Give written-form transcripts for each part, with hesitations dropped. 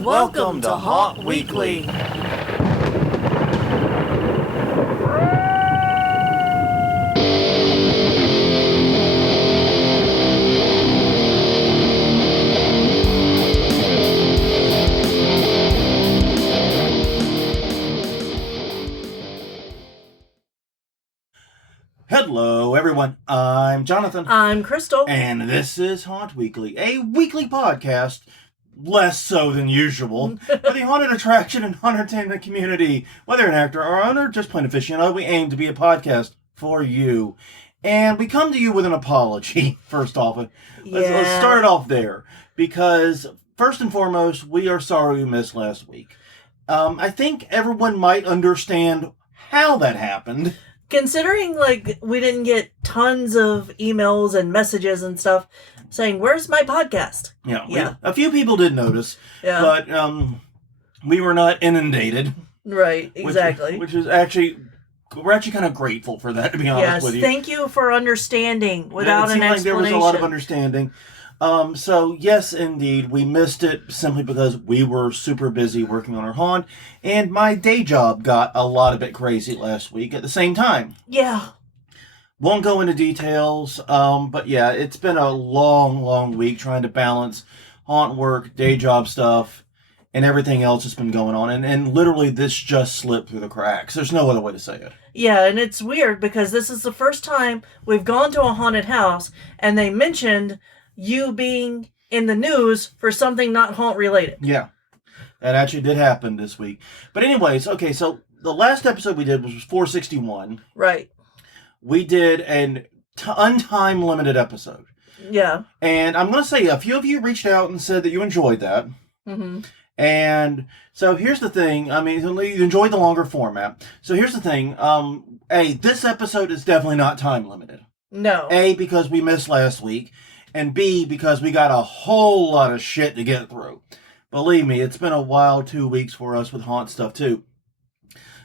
Welcome to Haunt Weekly. Hello, everyone. I'm Jonathan. I'm Crystal. And this is Haunt Weekly, a weekly podcast, less so than usual, for the haunted attraction and entertainment community. Whether an actor or owner, just plain aficionado, we aim to be a podcast for you. And we come to you with an apology, first off. Let's start it off there, because first and foremost, we are sorry we missed last week. I think everyone might understand how that happened. Considering, we didn't get tons of emails and messages and stuff saying, where's my podcast? Yeah. A few people did notice, but we were not inundated. Right, exactly. Which is actually, we're actually kind of grateful for that, to be honest with you. Thank you for understanding without an explanation. It seemed like there was a lot of understanding. So, yes, indeed, we missed it simply because we were super busy working on our haunt, and my day job got a lot of bit crazy last week at the same time. Yeah. Won't go into details, but yeah, it's been a long week trying to balance haunt work, day job stuff, and everything else that's been going on, and literally this just slipped through the cracks. There's no other way to say it. Yeah, and it's weird because this is the first time we've gone to a haunted house, and they mentioned you being in the news for something not haunt related. Yeah, that actually did happen this week. But anyways, okay, so the last episode we did was 461. Right. We did an untime limited episode. Yeah. And I'm going to say a few of you reached out and said that you enjoyed that. Mm-hmm. And so here's the thing. I mean, you enjoyed the longer format. So here's the thing. A, this episode is definitely not time limited. No. A, because we missed last week. And B, because we got a whole lot of shit to get through. Believe me, it's been a wild 2 weeks for us with haunt stuff too.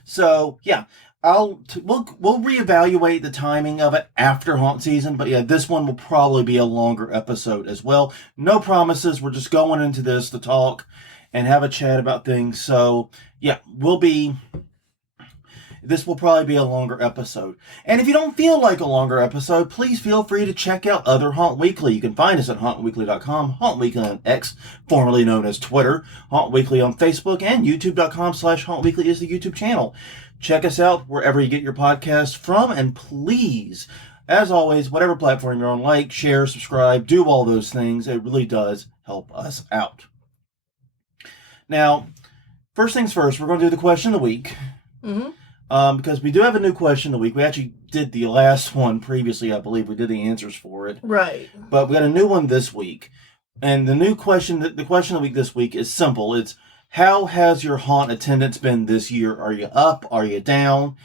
So yeah, we'll reevaluate the timing of it after haunt season. But yeah, this one will probably be a longer episode as well. No promises. We're just going into this to talk and have a chat about things. So yeah, this will probably be a longer episode. And if you don't feel like a longer episode, please feel free to check out other Haunt Weekly. You can find us at hauntweekly.com, Haunt Weekly on X, formerly known as Twitter, Haunt Weekly on Facebook, and youtube.com/Haunt Weekly is the YouTube channel. Check us out wherever you get your podcasts from, and please, as always, whatever platform you're on, like, share, subscribe, do all those things. It really does help us out. Now, first things first, we're going to do the question of the week. Mm-hmm. Because we do have a new question of the week. We actually did the last one previously, I believe. We did the answers for it. Right. But we got a new one this week. And the question of the week this week is simple. It's, how has your haunt attendance been this year? Are you up? Are you down?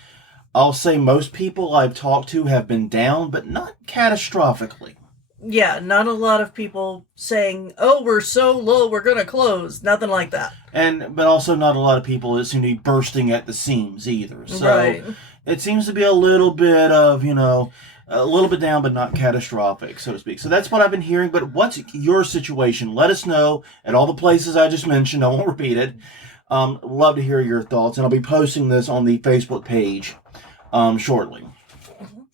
I'll say most people I've talked to have been down, but not catastrophically. Yeah, not a lot of people saying, oh, we're so low, we're going to close. Nothing like that. But also not a lot of people that seem to be bursting at the seams either. So right. It seems to be a little bit of, a little bit down, but not catastrophic, so to speak. So that's what I've been hearing. But what's your situation? Let us know at all the places I just mentioned. I won't repeat it. Love to hear your thoughts. And I'll be posting this on the Facebook page shortly. Mm-hmm.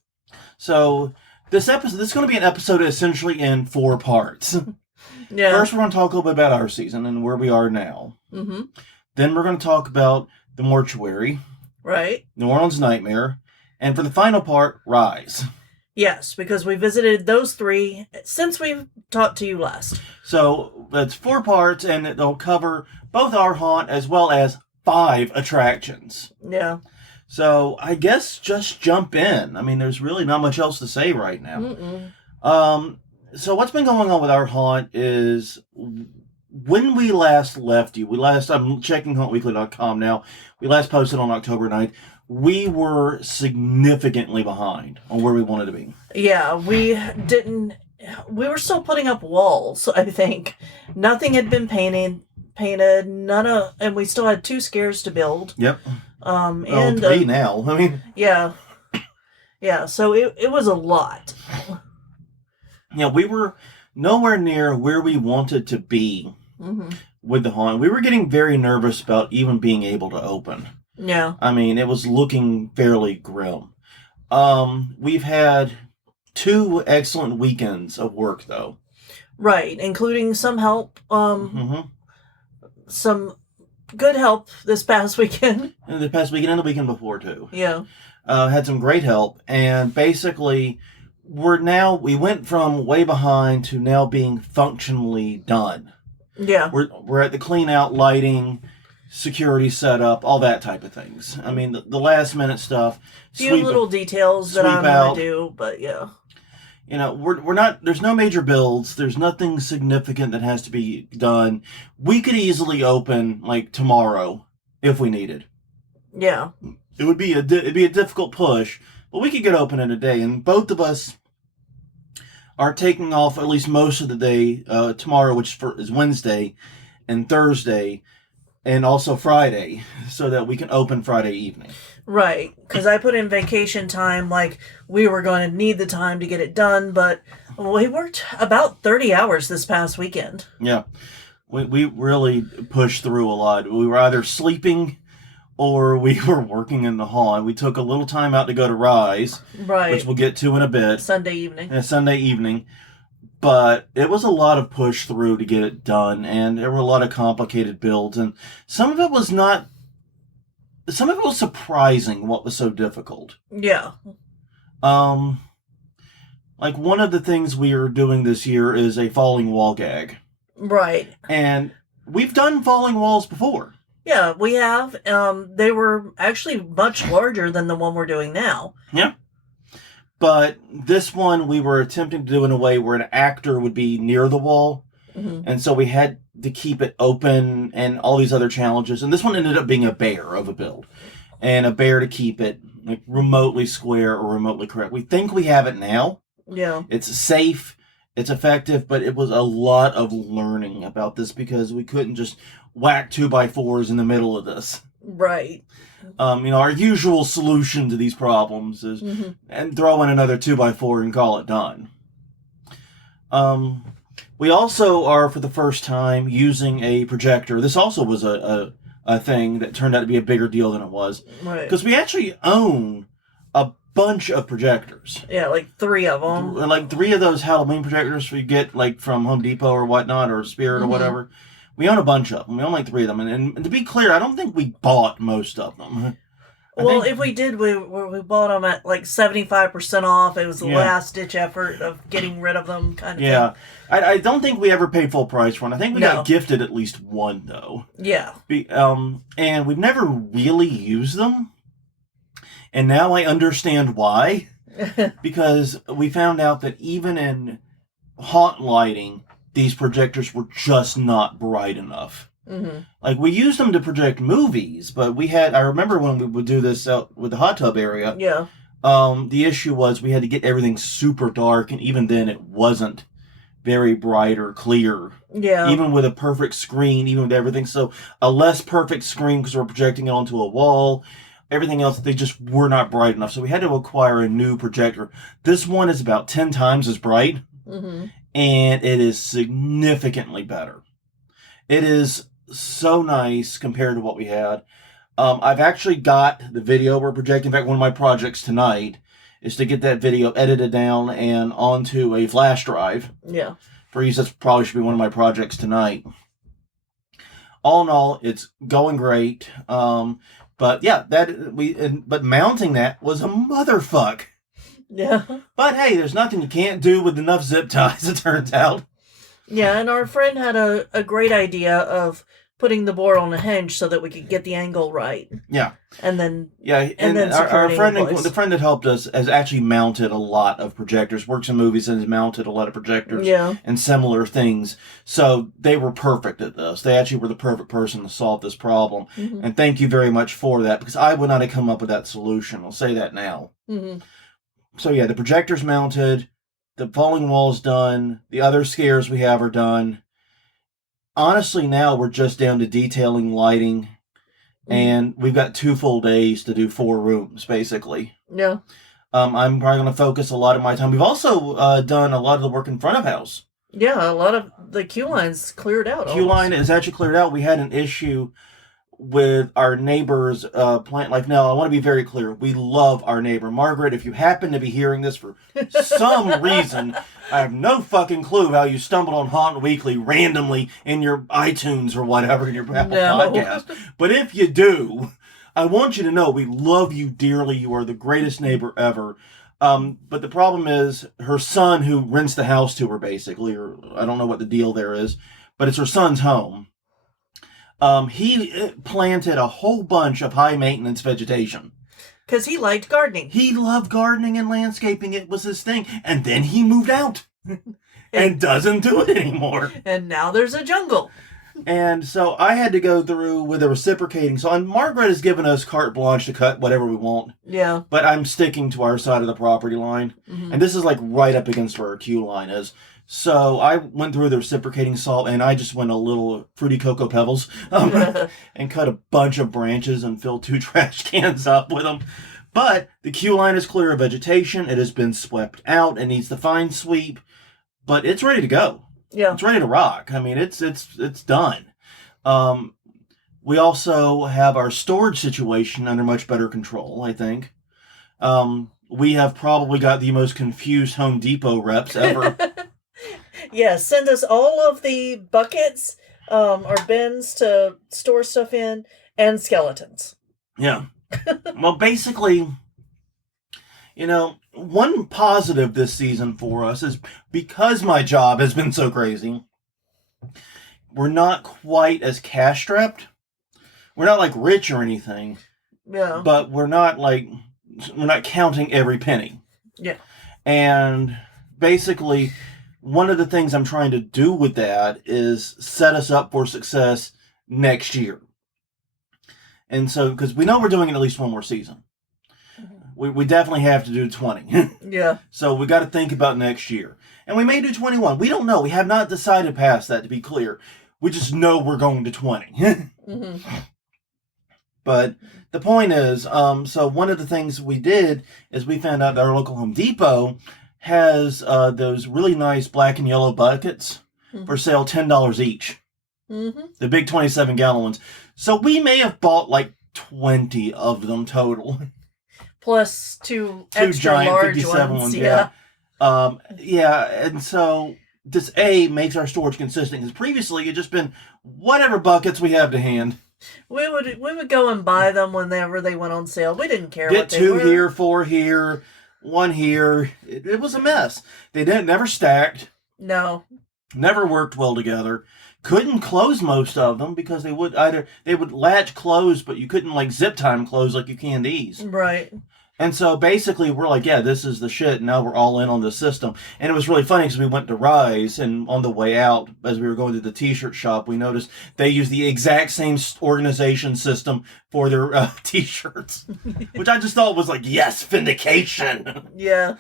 So this is going to be an episode essentially in 4 parts. Yeah. First, we're going to talk a little bit about our season and where we are now. Mm-hmm. Then we're going to talk about the Mortuary. Right. New Orleans Nightmare. And for the final part, Rise. Yes, because we visited those 3 since we've talked to you last. So that's 4 parts, and they'll cover both our haunt as well as 5 attractions. Yeah. So I guess just jump in. I mean, there's really not much else to say right now. Mm-mm. So what's been going on with our haunt is, when we last left you, I'm checking hauntweekly.com now, we last posted on October 9th, we were significantly behind on where we wanted to be. Yeah, we were still putting up walls, I think. Nothing had been painted, and we still had 2 scares to build. Yep. And 3 now. I mean. Yeah. Yeah, so it was a lot. We were nowhere near where we wanted to be with the haunt. We were getting very nervous about even being able to open. Yeah. I mean, it was looking fairly grim. We've had 2 excellent weekends of work, though. Right, including some help, Mm-hmm. some good help this past weekend. And the past weekend and the weekend before, too. Yeah. Had some great help, and basically, we went from way behind to now being functionally done. Yeah. We're at the clean out, lighting, security setup, all that type of things. I mean, the last minute stuff. Few little details that I'm out. gonna do, but yeah. You know, we're not. There's no major builds. There's nothing significant that has to be done. We could easily open like tomorrow if we needed. Yeah. It'd be a difficult push, but we could get open in a day. And both of us are taking off at least most of the day tomorrow, which is Wednesday, and Thursday, and also Friday, so that we can open Friday evening. Right, because I put in vacation time like we were going to need the time to get it done, but we worked about 30 hours this past weekend. Yeah, we really pushed through a lot. We were either sleeping or we were working in the hall. We took a little time out to go to Rise, right, which we'll get to in a bit. Sunday evening. But it was a lot of push through to get it done, and there were a lot of complicated builds, and some of it was surprising what was so difficult. Yeah. Like one of the things we are doing this year is a falling wall gag. Right. And we've done falling walls before. Yeah, we have. They were actually much larger than the one we're doing now. Yeah. But this one we were attempting to do in a way where an actor would be near the wall. Mm-hmm. And so we had to keep it open and all these other challenges. And this one ended up being a bear of a build. And a bear to keep it like remotely square or remotely correct. We think we have it now. Yeah. It's safe. It's effective. But it was a lot of learning about this because we couldn't just whack 2x4s in the middle of this. Right. Our usual solution to these problems is and throw in another 2x4 and call it done. We also are, for the first time, using a projector. This also was a thing that turned out to be a bigger deal than it was. Right. Because we actually own a bunch of projectors. Yeah, like 3 of them. Like 3 of those Halloween projectors we get like from Home Depot or whatnot, or Spirit or whatever. We own a bunch of them. We own like 3 of them. And to be clear, I don't think we bought most of them. If we did, we bought them at like 75% off. It was the last-ditch effort of getting rid of them, kind of thing. Yeah. I don't think we ever paid full price for one. I think we got gifted at least one, though. Yeah. And we've never really used them. And now I understand why. Because we found out that even in haunt lighting, these projectors were just not bright enough. Mm-hmm. Like, we used them to project movies, but I remember when we would do this out with the hot tub area. Yeah. The issue was we had to get everything super dark, and even then it wasn't very bright or clear. Yeah. Even with a perfect screen, even with everything. So, a less perfect screen because we're projecting it onto a wall. Everything else, they just were not bright enough. So, we had to acquire a new projector. This one is about 10 times as bright. Mm-hmm. And it is significantly better. It is so nice compared to what we had. I've actually got the video we're projecting. In fact, one of my projects tonight is to get that video edited down and onto a flash drive. Yeah. For use. That's probably should be one of my projects tonight. All in all, it's going great. But yeah, but mounting that was a motherfuck. Yeah. But hey, there's nothing you can't do with enough zip ties, it turns out. Yeah, and our friend had a great idea of putting the board on a hinge so that we could get the angle right. Yeah. And then and then our friend, the friend that helped us, has actually mounted a lot of projectors, works in movies and has mounted a lot of projectors and similar things. So they were perfect at this. They actually were the perfect person to solve this problem. Mm-hmm. And thank you very much for that, because I would not have come up with that solution. I'll say that now. Mm-hmm. So yeah, the projector's mounted, the falling wall's done, the other scares we have are done. Honestly, now we're just down to detailing lighting, and we've got 2 full days to do 4 rooms, basically. Yeah. I'm probably going to focus a lot of my time. We've also done a lot of the work in front of house. Yeah, a lot of the queue lines cleared out Queue line almost. is actually cleared out. We had an issue with our neighbor's plant life. Now, I want to be very clear. We love our neighbor. Margaret, if you happen to be hearing this for some reason, I have no fucking clue how you stumbled on Haunt Weekly randomly in your iTunes or whatever, in your Apple No. Podcast. But if you do, I want you to know we love you dearly. You are the greatest neighbor ever. But the problem is her son, who rents the house to her, basically, or I don't know what the deal there is, but it's her son's home. He planted a whole bunch of high maintenance vegetation. Because he liked gardening. He loved gardening and landscaping. It was his thing. And then he moved out and doesn't do it anymore. And now there's a jungle. And so I had to go through with a reciprocating. So Margaret has given us carte blanche to cut whatever we want. Yeah. But I'm sticking to our side of the property line. Mm-hmm. And this is like right up against where our queue line is. So I went through the reciprocating saw and I just went a little Fruity Cocoa Pebbles and cut a bunch of branches and filled 2 trash cans up with them. But the queue line is clear of vegetation. It has been swept out. It needs the fine sweep, but it's ready to go. Yeah. It's ready to rock. I mean, it's done. We also have our storage situation under much better control, I think. We have probably got the most confused Home Depot reps ever. Yeah, send us all of the buckets or bins to store stuff in and skeletons. Yeah. Well, basically, one positive this season for us is because my job has been so crazy, we're not quite as cash strapped. We're not like rich or anything. Yeah. But we're not counting every penny. Yeah. And basically, one of the things I'm trying to do with that is set us up for success next year. And so, because we know we're doing at least one more season. We definitely have to do 20. Yeah. So we got to think about next year. And we may do 21. We don't know. We have not decided past that, to be clear. We just know we're going to 20. Mm-hmm. But the point is, so one of the things we did is we found out that our local Home Depot has those really nice black and yellow buckets for sale, $10 each. Mm-hmm. The big 27-gallon ones. So we may have bought like 20 of them total. Plus two extra giant large 57 ones. Yeah. And so this makes our storage consistent, because previously it had just been whatever buckets we have to hand. We would go and buy them whenever they went on sale. We didn't care Get what they 2 were. here, 4 here, 1 here. It was a mess. They never stacked. No. Never worked well together. Couldn't close most of them because they would latch close, but you couldn't like zip time close like you can these. Right. And so basically we're like, yeah, this is the shit. And now we're all in on this system. And it was really funny because we went to Rise, and on the way out, as we were going to the t-shirt shop, we noticed they use the exact same organization system for their t-shirts, which I just thought was like, yes, vindication. Yeah.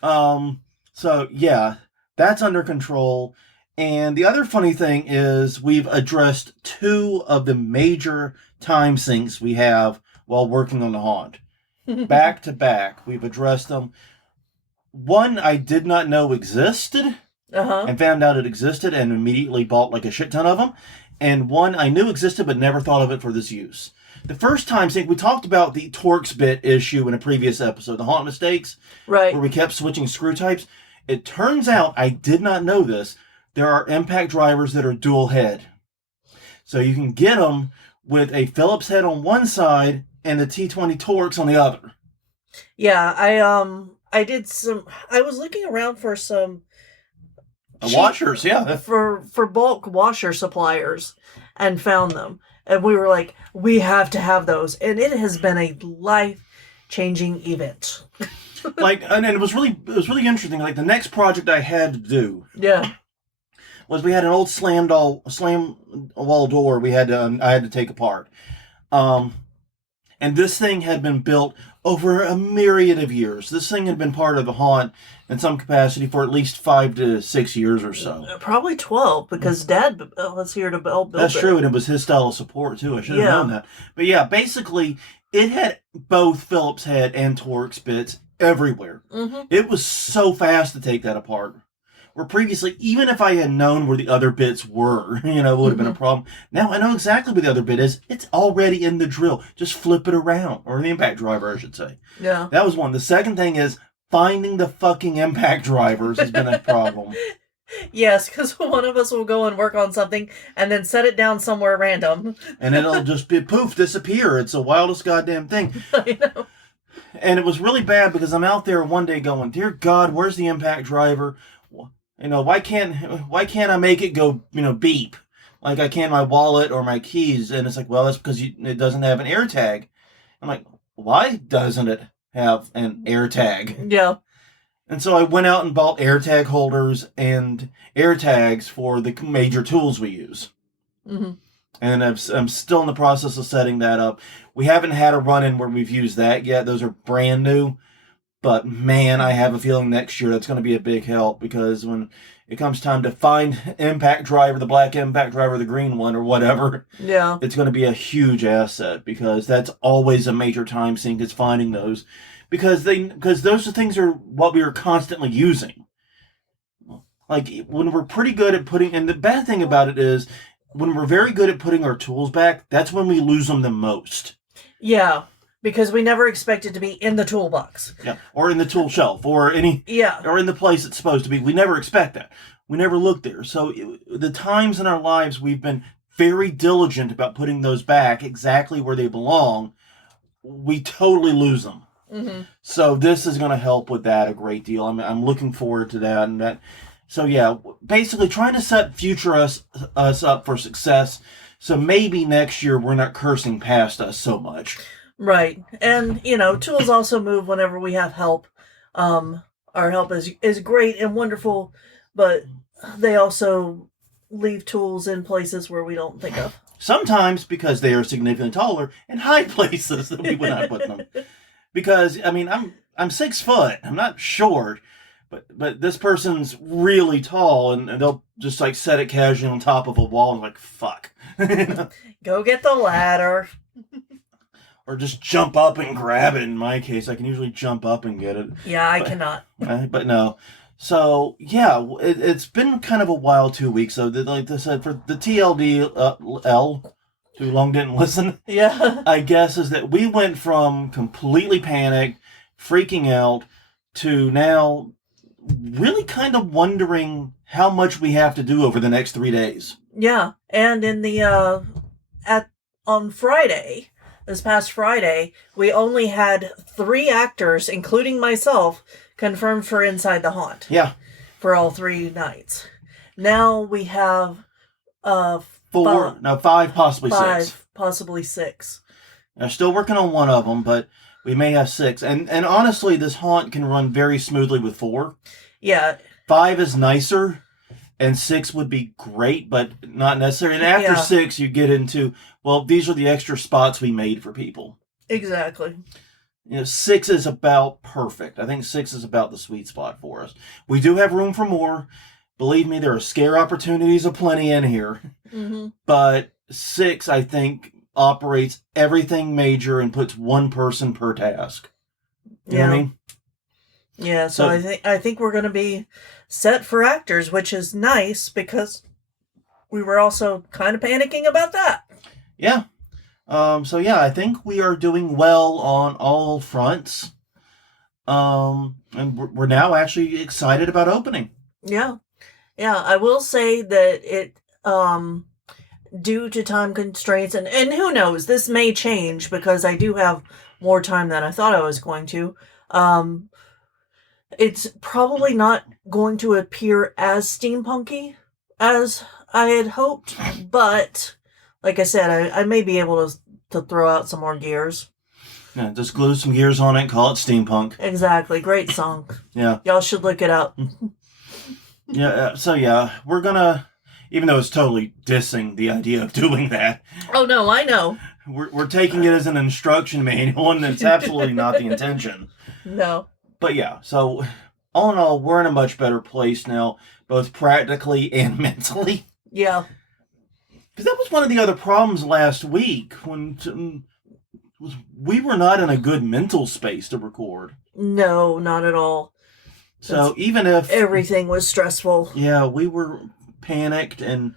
So yeah, that's under control. And the other funny thing is we've addressed 2 of the major time sinks we have while working on the haunt. Back to back, we've addressed them. One I did not know existed, and found out it existed and immediately bought like a shit ton of them. And one I knew existed but never thought of it for this use. The first time sink, we talked about the Torx bit issue in a previous episode, the haunt mistakes, right, where we kept switching screw types. It turns out, I did not know this, there are impact drivers that are dual head. So you can get them with a Phillips head on one side and the T20 Torx on the other. Yeah, I did some. I was looking around for some washers, yeah, for bulk washer suppliers, and found them. And we were like, we have to have those, and it has been a life-changing event. And it was really interesting. Like the next project I had to do, yeah, was we had an old slam wall door I had to take apart. And this thing had been built over a myriad of years. This thing had been part of the haunt in some capacity for at least 5 to 6 years or so. Probably 12, because Dad was here to build it. That's true, and it was his style of support too. I should have known that. But yeah, basically, it had both Phillips head and Torx bits everywhere. Mm-hmm. It was so fast to take that apart. Where previously, even if I had known where the other bits were, it would have been a problem. Now I know exactly where the other bit is. It's already in the drill. Just flip it around. Or the impact driver, I should say. Yeah. That was one. The second thing is finding the fucking impact drivers has been a problem. Yes, because one of us will go and work on something and then set it down somewhere random. And it'll just be poof, disappear. It's the wildest goddamn thing. I know. And it was really bad because I'm out there one day going, dear God, where's the impact driver? Why can't I make it go, beep like I can my wallet or my keys? And it's like, well, that's because it doesn't have an air tag. I'm like, why doesn't it have an air tag? Yeah. And so I went out and bought air tag holders and air tags for the major tools we use. Mm-hmm. And I'm still in the process of setting that up. We haven't had a run-in where we've used that yet. Those are brand new. But, man, I have a feeling next year that's going to be a big help because when it comes time to find impact driver, the black impact driver, the green one, or whatever, yeah, it's going to be a huge asset because that's always a major time sink is finding those because those things are what we are constantly using. Like, when we're pretty good at putting... And the bad thing about it is... when we're very good at putting our tools back, that's when we lose them the most. Yeah, because we never expect it to be in the toolbox. Yeah, or in the tool shelf, or or in the place it's supposed to be. We never expect that. We never look there. So the times in our lives we've been very diligent about putting those back exactly where they belong, we totally lose them. Mm-hmm. So this is going to help with that a great deal. I'm looking forward to that, and that. So yeah, basically trying to set us up for success. So maybe next year we're not cursing past us so much. Right. And, tools also move whenever we have help. Our help is great and wonderful, but they also leave tools in places where we don't think of. Sometimes because they are significantly taller and high places that we would not put them. Because, I'm 6 foot. I'm not short. But this person's really tall, and they'll just set it casually on top of a wall and like, fuck. Go get the ladder. Or just jump up and grab it. In my case, I can usually jump up and get it. Yeah, I cannot. But no. So, yeah, it's been kind of a wild 2 weeks. So, like I said, for the TLDL, too long didn't listen. Yeah. I guess is that we went from completely panicked, freaking out, to now really kind of wondering how much we have to do over the next 3 days. Yeah, and in the on Friday, this past Friday, we only had 3 actors, including myself, confirmed for Inside the Haunt. Yeah, for all 3 nights. Now we have 5, possibly 6. Possibly 6. I'm still working on one of them, but we may have 6. And honestly, this haunt can run very smoothly with 4. Yeah. 5 is nicer, and 6 would be great, but not necessary. And after 6, you get into, well, these are the extra spots we made for people. Exactly. 6 is about perfect. I think 6 is about the sweet spot for us. We do have room for more. Believe me, there are scare opportunities aplenty in here. Mm-hmm. But 6, I think, operates everything major and puts 1 person per task. You know what I mean? Yeah, so I think we're going to be set for actors, which is nice because we were also kind of panicking about that. Yeah. So yeah, I think we are doing well on all fronts. And we're now actually excited about opening. Yeah. Yeah, I will say that it due to time constraints and who knows, this may change because I do have more time than I thought I was going to. It's probably not going to appear as steampunky as I had hoped, but like I said, I may be able to throw out some more gears. Yeah, just glue some gears on it and call it steampunk. Exactly. Great song. Yeah. Y'all should look it up. Yeah, so yeah, we're gonna, even though it's totally dissing the idea of doing that. Oh no, I know. We're taking it as an instruction manual, and it's absolutely not the intention. No. But yeah, so all in all, we're in a much better place now, both practically and mentally. Yeah. Because that was one of the other problems last week, when we were not in a good mental space to record. No, not at all. So even if everything was stressful. Yeah, we were panicked, and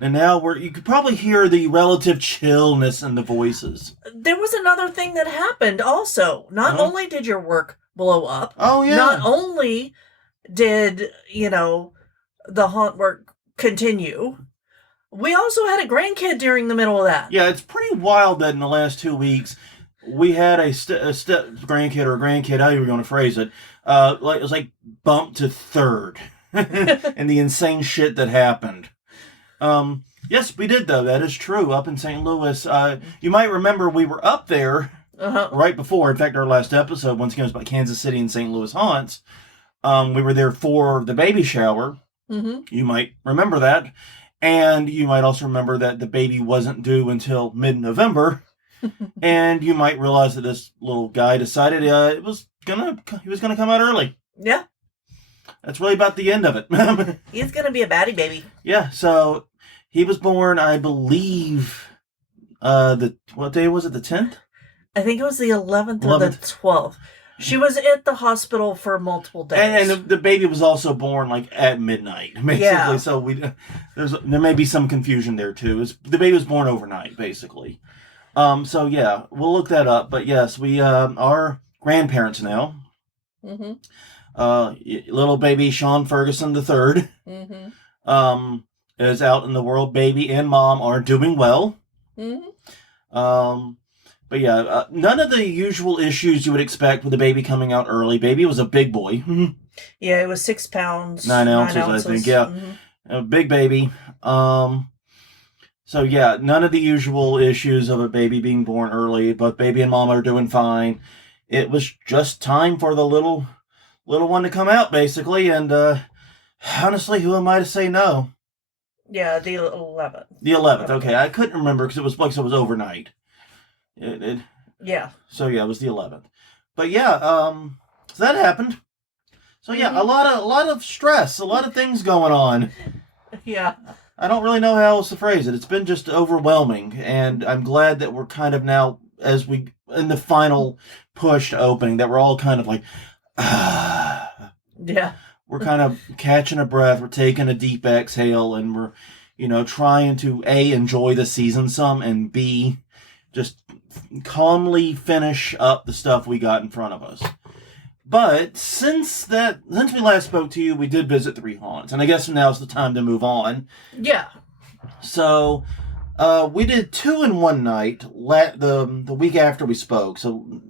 now you could probably hear the relative chillness in the voices. There was another thing that happened also. Not only did your work blow up, Oh yeah, not only did, the haunt work continue, we also had a grandkid during the middle of that. yeah, it's pretty wild that in the last 2 weeks we had a step grandkid or a grandkid, how you were going to phrase it, it was like bumped to third, and the insane shit that happened. Yes, we did though. That is true. Up in St. Louis, you might remember we were up there right before. In fact, our last episode, once again, was about Kansas City and St. Louis haunts. We were there for the baby shower. Mm-hmm. You might remember that, and you might also remember that the baby wasn't due until mid-November. And you might realize that this little guy decided he was gonna come out early. Yeah. That's really about the end of it. He's gonna be a baddie baby. Yeah, so he was born, I believe, what day was it? The 10th? I think it was the 11th or the 12th. She was at the hospital for multiple days. And the baby was also born like at midnight, basically. Yeah. So there may be some confusion there too. The baby was born overnight, basically. So yeah, we'll look that up. But yes, we are grandparents now. Mm-hmm. Little baby Sean Ferguson III is out in the world. Baby and mom are doing well. Mm-hmm. But yeah, none of the usual issues you would expect with a baby coming out early. Baby was a big boy. Yeah, it was 6 pounds. 9 ounces, I think. Yeah, a big baby. So yeah, none of the usual issues of a baby being born early, but baby and mom are doing fine. It was just time for the little one to come out, basically, and honestly, who am I to say no? Yeah, the 11th. The 11th, okay. I couldn't remember because it was like it was overnight. Yeah. So yeah, it was the 11th. But yeah, so that happened. So yeah, a lot of stress, a lot of things going on. Yeah. I don't really know how else to phrase it. It's been just overwhelming, and I'm glad that we're kind of now, as we in the final push to opening, that we're all kind of like, yeah. We're kind of catching a breath. We're taking a deep exhale, and we're, trying to A, enjoy the season some, and B, just calmly finish up the stuff we got in front of us. But since we last spoke to you, we did visit 3 haunts, and I guess now's the time to move on. Yeah. So, we did 2 in one night. The week after we spoke, so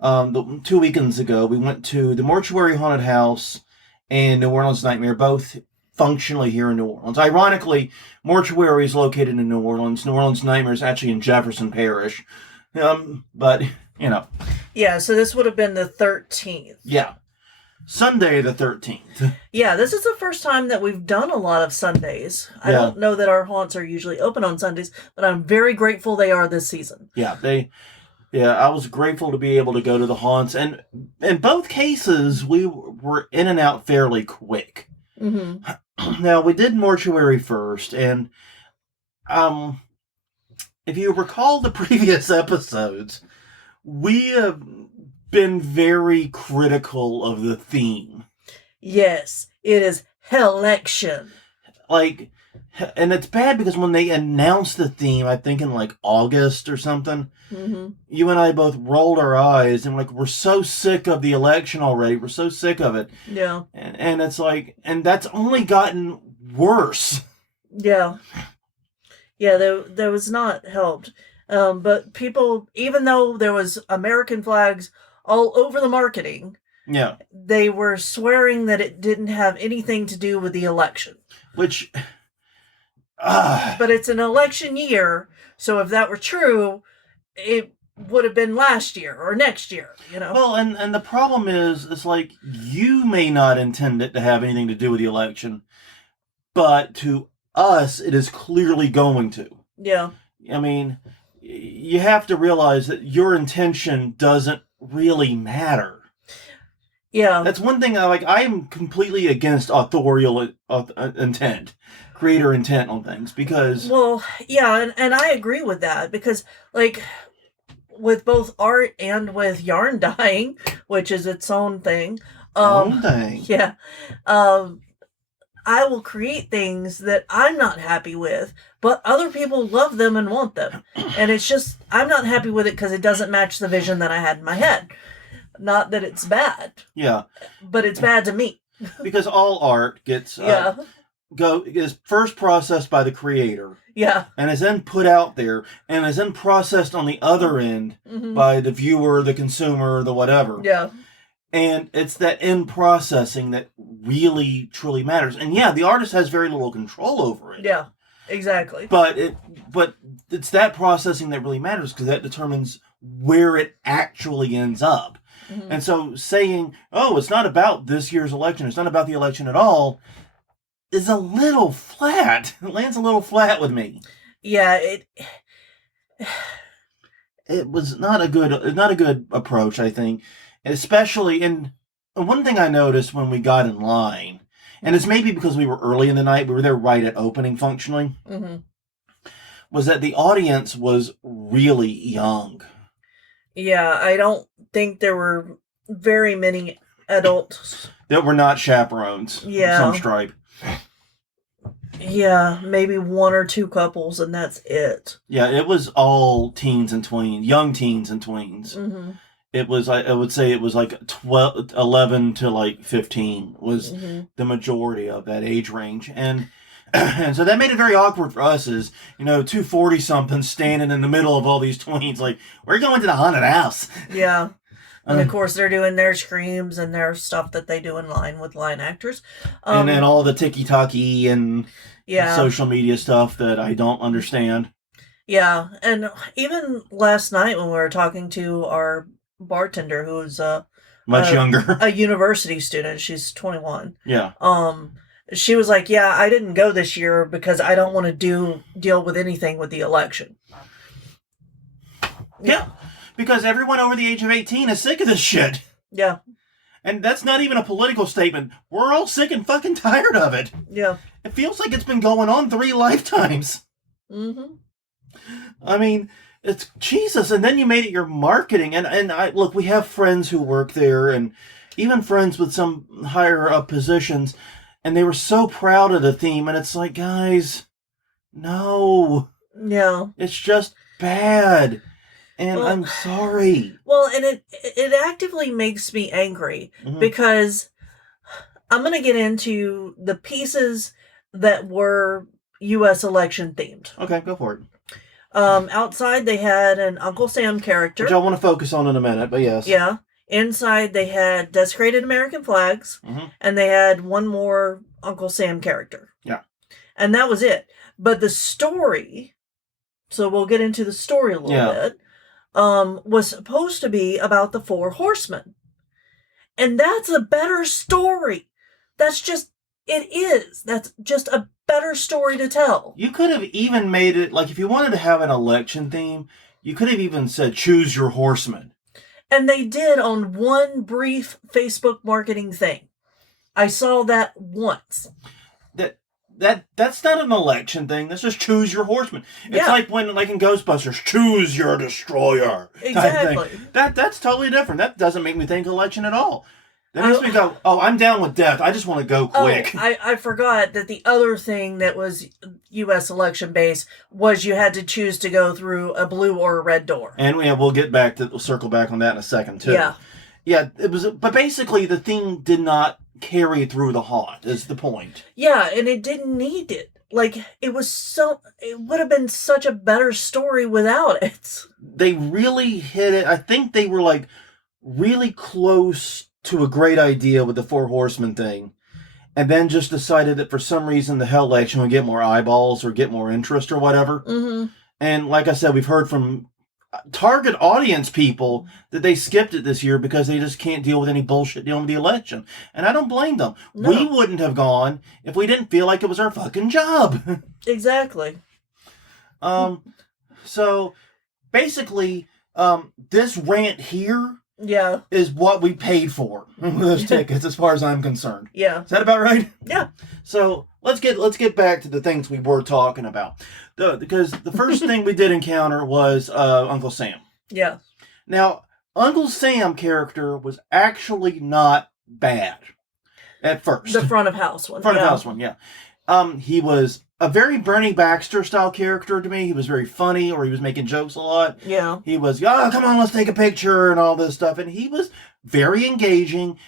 2 weekends ago, we went to the Mortuary Haunted House and New Orleans Nightmare, both functionally here in New Orleans. Ironically, Mortuary is located in New Orleans. New Orleans Nightmare is actually in Jefferson Parish. But, Yeah, so this would have been the 13th. Yeah. Sunday the 13th. Yeah, this is the first time that we've done a lot of Sundays. I don't know that our haunts are usually open on Sundays, but I'm very grateful they are this season. Yeah, I was grateful to be able to go to the haunts, and in both cases, we were in and out fairly quick. Mm-hmm. Now, we did Mortuary first, and if you recall the previous episodes, we have been very critical of the theme. Yes, it is Hell-lection. And it's bad because when they announced the theme, I think in August or something, you and I both rolled our eyes and we're so sick of the election already. We're so sick of it. Yeah. And it's and that's only gotten worse. Yeah. Yeah, that was not helped. But people, even though there was American flags all over the marketing, yeah, they were swearing that it didn't have anything to do with the election. Which, but it's an election year, so if that were true, it would have been last year or next year, Well, and the problem is, it's you may not intend it to have anything to do with the election, but to us, it is clearly going to. Yeah. I mean, you have to realize that your intention doesn't really matter. Yeah. That's one thing I am completely against authorial intent, creator intent on things, because... Well, yeah, and I agree with that, because, with both art and with yarn dyeing, which is its own thing, Own thing. Yeah. I will create things that I'm not happy with, but other people love them and want them. And it's just, I'm not happy with it because it doesn't match the vision that I had in my head. Not that it's bad. Yeah. But it's bad to me. Because all art gets is first processed by the creator. Yeah. And is then put out there and is then processed on the other end by the viewer, the consumer, the whatever. Yeah. And it's that in processing that really, truly matters. And yeah, the artist has very little control over it. Yeah, exactly. But it's that processing that really matters because that determines where it actually ends up. Mm-hmm. And so saying, oh, it's not about this year's election, it's not about the election at all, is a little flat. It lands a little flat with me. Yeah, it was not a good approach, I think. Especially in one thing I noticed when we got in line, and it's maybe because we were early in the night, we were there right at opening functionally, was that the audience was really young. Yeah, I don't think there were very many adults that were not chaperones. Yeah. Some stripe. Yeah, maybe one or two couples, and that's it. Yeah, it was all teens and tweens, young teens and tweens. Mm-hmm. It was, I would say it was like 11 to like 15 was the majority of that age range. And so that made it very awkward for us as, two 40-somethings standing in the middle of all these tweens, like, we're going to the haunted house. Yeah. And of course, they're doing their screams and their stuff that they do in line with line actors. And then all the ticky-tacky and social media stuff that I don't understand. Yeah. And even last night when we were talking to our bartender, who's much younger, a university student, she's 21. Yeah. She was like, yeah, I didn't go this year because I don't want to deal with anything with the election. Yeah. Because everyone over the age of 18 is sick of this shit. Yeah. And that's not even a political statement. We're all sick and fucking tired of it. Yeah. It feels like it's been going on 3 lifetimes. Mm-hmm. I mean, it's Jesus. And then you made it your marketing. And look, we have friends who work there and even friends with some higher up positions. And they were so proud of the theme. And it's like, guys, no. Yeah. It's just bad. And I'm sorry. Well, and it actively makes me angry because I'm going to get into the pieces that were U.S. election themed. Okay, go for it. Outside, they had an Uncle Sam character. Which I want to focus on in a minute, but yes. Yeah. Inside, they had desecrated American flags, and they had one more Uncle Sam character. Yeah. And that was it. But the story, so we'll get into the story a little bit, was supposed to be about the 4 horsemen. And that's a better story. That's just a better story to tell. You could have even made it, like, if you wanted to have an election theme, you could have even said, choose your horseman. And they did on one brief Facebook marketing thing. I saw that once. That's not an election thing. That's just choose your horseman. It's like when, like in Ghostbusters, choose your destroyer. Exactly. That's totally different. That doesn't make me think election at all. That makes me go, I'm down with death. I just want to go quick. I forgot that the other thing that was U.S. election based was you had to choose to go through a blue or a red door. And we'll circle back on that in a second too. Yeah. Yeah, but basically the thing did not carry through the haunt, is the point. Yeah, and it didn't need it. Like, it would have been such a better story without it. They really hit it. I think they were, like, really close to a great idea with the 4 horsemen thing, and then just decided that for some reason the hell election would get more eyeballs or get more interest or whatever. Mm-hmm. And like I said, we've heard from target audience people that they skipped it this year because they just can't deal with any bullshit dealing with the election. And I don't blame them. No. We wouldn't have gone if we didn't feel like it was our fucking job. Exactly. So basically, this rant here Yeah. is what we paid for with those tickets, as far as I'm concerned. Yeah. Is that about right? Yeah. So let's get back to the things we were talking about. Because the first thing we did encounter was Uncle Sam. Yeah. Now, Uncle Sam character was actually not bad at first. The front of house one. Front of house one, yeah. He was a very Bernie Baxter style character to me. He was very funny, or he was making jokes a lot. Yeah. He was, oh, come on, let's take a picture and all this stuff. And he was very engaging,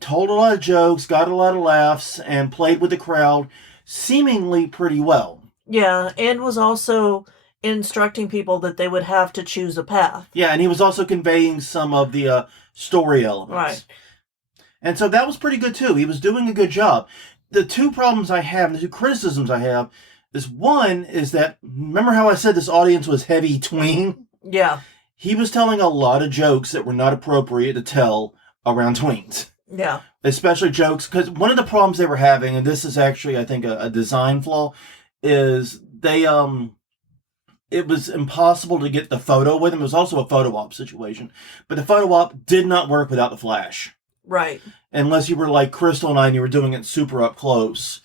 told a lot of jokes, got a lot of laughs, and played with the crowd seemingly pretty well. Yeah, and was also instructing people that they would have to choose a path. Yeah, and he was also conveying some of the story elements. Right. And so that was pretty good too. He was doing a good job. The two problems I have, the two criticisms I have, is one is that, remember how I said this audience was heavy tween? Yeah. He was telling a lot of jokes that were not appropriate to tell around tweens. Yeah. Especially jokes, because one of the problems they were having, and this is actually, I think, a design flaw, is they, it was impossible to get the photo with him. It was also a photo op situation. But the photo op did not work without the flash. Right. Unless you were like Crystal and I and you were doing it super up close.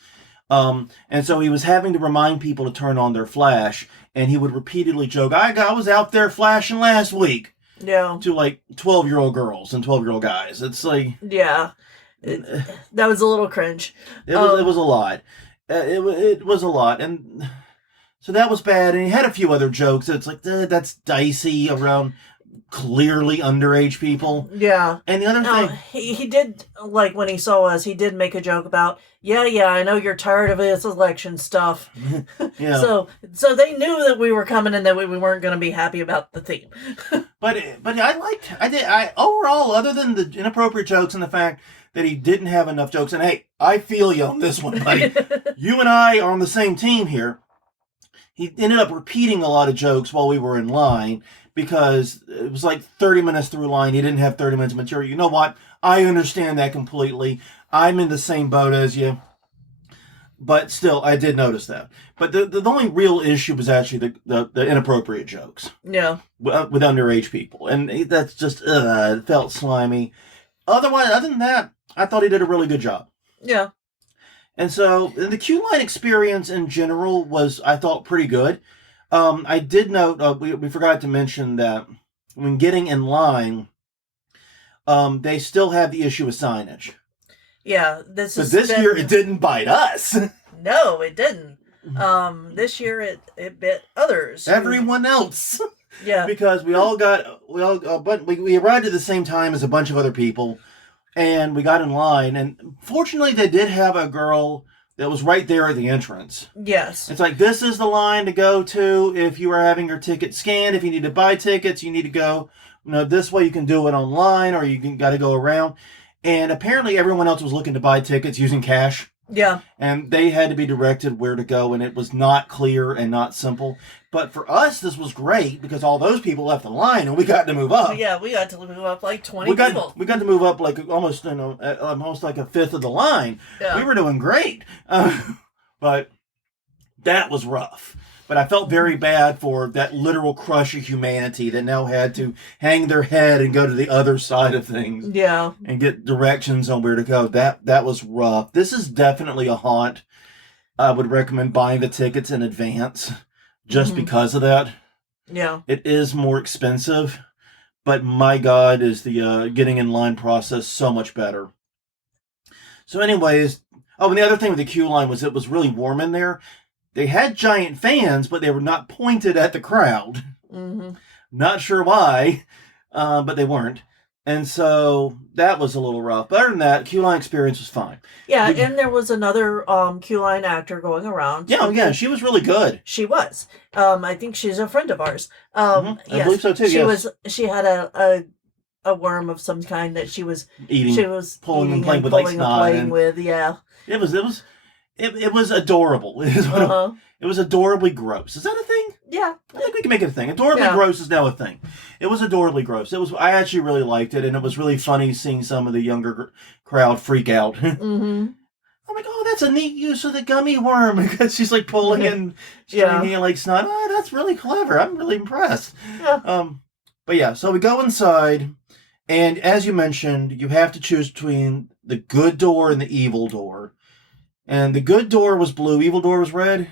And so he was having to remind people to turn on their flash, and he would repeatedly joke, I was out there flashing last week. Yeah. To like 12-year-old girls and 12-year-old guys. It's like... Yeah. That was a little cringe. It was a lot. It was a lot. And so that was bad. And he had a few other jokes. It's like, that's dicey around clearly underage people. Yeah. And the other thing... He did, like, when he saw us, he did make a joke about, yeah, I know you're tired of this election stuff. Yeah. So they knew that we were coming and that we weren't going to be happy about the theme. But overall, other than the inappropriate jokes and the fact that he didn't have enough jokes, and hey, I feel you on this one, buddy. You and I are on the same team here. He ended up repeating a lot of jokes while we were in line, because it was like 30 minutes through line. He didn't have 30 minutes of material. You know what? I understand that completely. I'm in the same boat as you. But still, I did notice that. But the only real issue was actually the inappropriate jokes. Yeah. With underage people. And that's just, it felt slimy. Other than that, I thought he did a really good job. Yeah. And so, the queue line experience in general was, I thought, pretty good. I did note, we forgot to mention that when getting in line, they still have the issue of signage. Yeah, this year it didn't bite us. No, it didn't. This year it bit others. Everyone else. Yeah. Because we arrived at the same time as a bunch of other people, and we got in line, and fortunately they did have a girl that was right there at the entrance. Yes. It's like, this is the line to go to if you are having your ticket scanned. If you need to buy tickets, you need to go, this way. You can do it online, or you got to go around. And apparently everyone else was looking to buy tickets using cash. Yeah. And they had to be directed where to go, and it was not clear and not simple. But for us, this was great, because all those people left the line, and we got to move up. Yeah, we got to move up like 20 people. We got to move up like almost like a fifth of the line. Yeah. We were doing great. But that was rough. But I felt very bad for that literal crush of humanity that now had to hang their head and go to the other side of things. Yeah. And get directions on where to go. That was rough. This is definitely a haunt. I would recommend buying the tickets in advance just because of that. Yeah. It is more expensive, but my God, is the getting in line process so much better. So anyways, and the other thing with the queue line was it was really warm in there. They had giant fans, but they were not pointed at the crowd. Mm-hmm. Not sure why, but they weren't. And so that was a little rough. But other than that, queue line experience was fine. Yeah, and there was another queue line actor going around. Yeah, she was really good. She was. I think she's a friend of ours. I believe so too. She had a worm of some kind that she was eating. She was pulling eating and playing and with, pulling like, and snot playing and- with. Yeah. It was adorable. It was adorably gross. Is that a thing? Yeah. I think we can make it a thing. Adorably gross is now a thing. It was adorably gross. I actually really liked it, and it was really funny seeing some of the younger crowd freak out. Mm-hmm. I'm like, oh, that's a neat use of the gummy worm, because she's like pulling and stringing like snot. Oh, that's really clever. I'm really impressed. Yeah. But yeah, so we go inside, and as you mentioned, you have to choose between the good door and the evil door. And the good door was blue, evil door was red.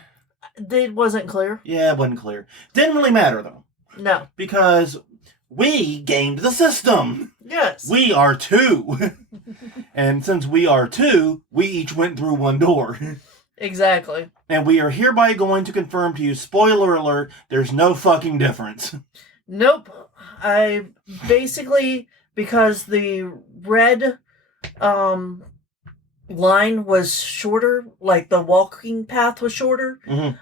It wasn't clear. Yeah, it wasn't clear. Didn't really matter though. No. Because we gamed the system. Yes. We are two. And since we are two, we each went through one door. Exactly. And we are hereby going to confirm to you, spoiler alert, there's no fucking difference. Nope. I basically, because the red line was shorter, like the walking path was shorter. Mm-hmm.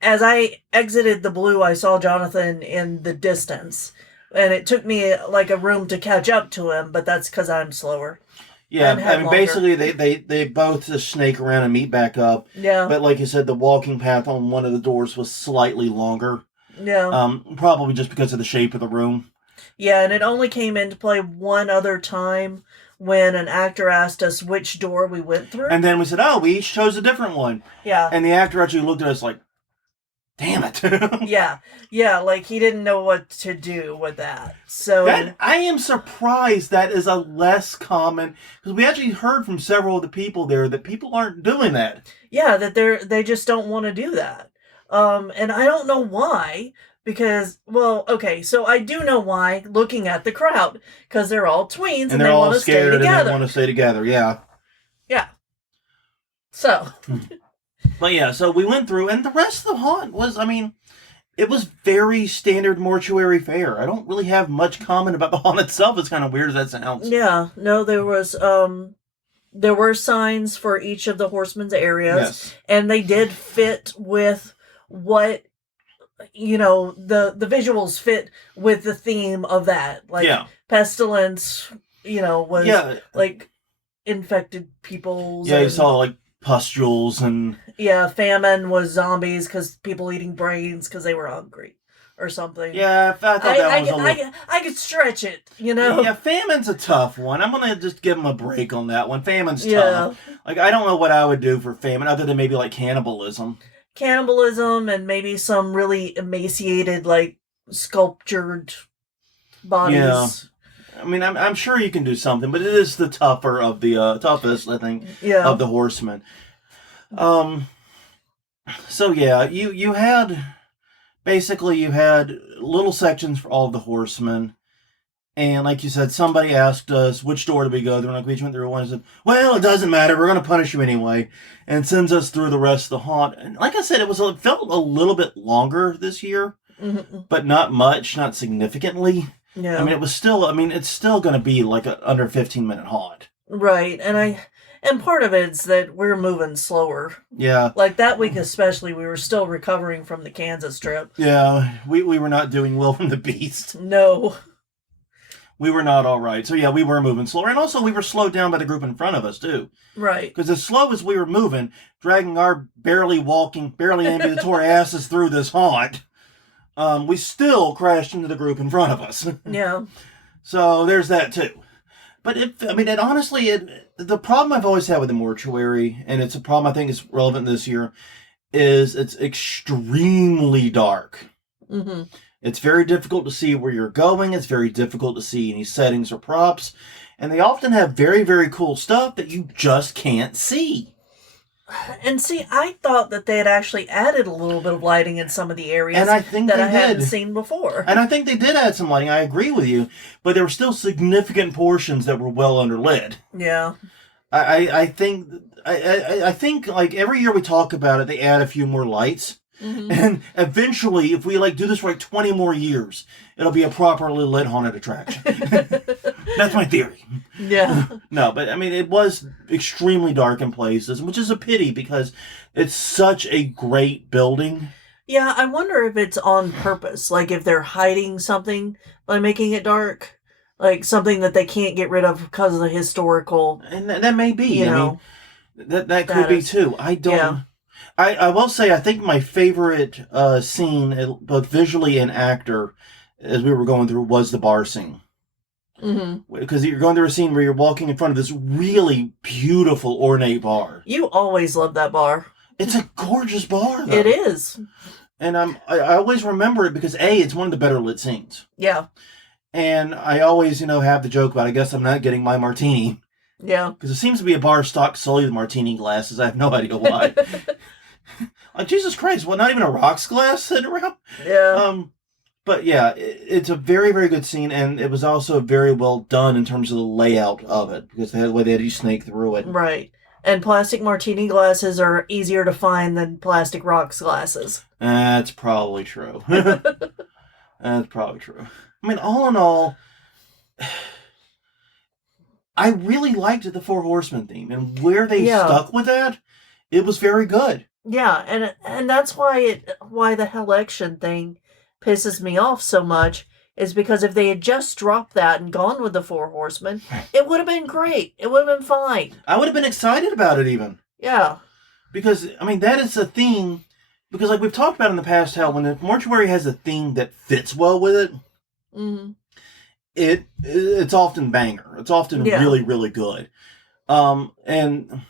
As I exited the blue, I saw Jonathan in the distance. And it took me like a room to catch up to him, but that's because I'm slower. Yeah, I mean, basically, they both just snake around and meet back up. Yeah. But like you said, the walking path on one of the doors was slightly longer. Yeah. Probably just because of the shape of the room. Yeah, and it only came into play one other time when an actor asked us which door we went through. And then we said, oh, we each chose a different one. Yeah. And the actor actually looked at us like, damn it. Yeah, like he didn't know what to do with that. So I am surprised that is a less common, because we actually heard from several of the people there that people aren't doing that. Yeah, that they just don't want to do that. And I don't know why, because, well, okay, so I do know why, looking at the crowd, because they're all tweens and they all want to stay scared together. and they want to stay together, yeah. Yeah. So. But yeah, so we went through, and the rest of the haunt was, I mean, it was very standard mortuary fare. I don't really have much comment about the haunt itself, as kind of weird as that sounds. Yeah, no, there were signs for each of the horsemen's areas, Yes. And they did fit with what, you know, the visuals fit with the theme of that. Like, pestilence, you know, was like infected peoples. Yeah, you saw like pustules and... Yeah, famine was zombies because people eating brains because they were hungry or something. Yeah, I thought that was a little... I could stretch it, you know? Yeah, famine's a tough one. I'm going to just give them a break on that one. Famine's tough. Like, I don't know what I would do for famine other than maybe like cannibalism. Cannibalism and maybe some really emaciated, like, sculptured bodies. Yeah. I mean, I'm sure you can do something, but it is the tougher of the toughest, I think, of the horsemen. So yeah, you had little sections for all of the horsemen, and like you said, somebody asked us which door did we go through, and like we each went through one and said, well, it doesn't matter, we're going to punish you anyway, and sends us through the rest of the haunt. And like I said, it felt a little bit longer this year, but not much, not significantly. Yeah. I mean, it's still going to be like an under 15-minute haunt. Right, and part of it's that we're moving slower. Yeah. Like that week especially, we were still recovering from the Kansas trip. Yeah, we were not doing well from the beast. No. We were not all right. So yeah, we were moving slower. And also we were slowed down by the group in front of us too. Right. Because as slow as we were moving, dragging our barely ambulatory asses through this haunt, we still crashed into the group in front of us. Yeah. So there's that too. But the problem I've always had with the mortuary, and it's a problem I think is relevant this year, is it's extremely dark. Mm-hmm. It's very difficult to see where you're going. It's very difficult to see any settings or props. And they often have very, very cool stuff that you just can't see. And see, I thought that they had actually added a little bit of lighting in some of the areas and I think that they I hadn't did. seen before. And I think they did add some lighting. I agree with you. But there were still significant portions that were well underlit. Yeah. I think like every year we talk about it, they add a few more lights. Mm-hmm. And eventually, if we do this for 20 more years, it'll be a properly lit haunted attraction. That's my theory. Yeah. No, but I mean, it was extremely dark in places, which is a pity because it's such a great building. Yeah, I wonder if it's on purpose. Like if they're hiding something by making it dark. Like something that they can't get rid of because of the historical. And that may be. I mean, that could be too. I don't. Yeah. I will say, I think my favorite scene, both visually and actor, as we were going through, was the bar scene. Mm-hmm. Because you're going through a scene where you're walking in front of this really beautiful, ornate bar. You always love that bar. It's a gorgeous bar, though. It is. And I always remember it because, A, it's one of the better lit scenes. Yeah. And I always, have the joke about, I guess I'm not getting my martini. Yeah. Because it seems to be a bar stocked solely with martini glasses. I have no idea why. Like, Jesus Christ, what, not even a rocks glass sitting around? Yeah. But yeah, it's a very, very good scene, and it was also very well done in terms of the layout of it, because the way they had you snake through it. Right. And plastic martini glasses are easier to find than plastic rocks glasses. That's probably true. That's probably true. I mean, all in all, I really liked the Four Horsemen theme, and where they stuck with that, it was very good. Yeah, and that's why the election thing pisses me off so much is because if they had just dropped that and gone with the Four Horsemen, it would have been great. It would have been fine. I would have been excited about it even. Yeah. Because, I mean, that is a theme. Because, like we've talked about in the past, how when the Mortuary has a theme that fits well with it, Mm-hmm. it's often banger. It's often really, really good. And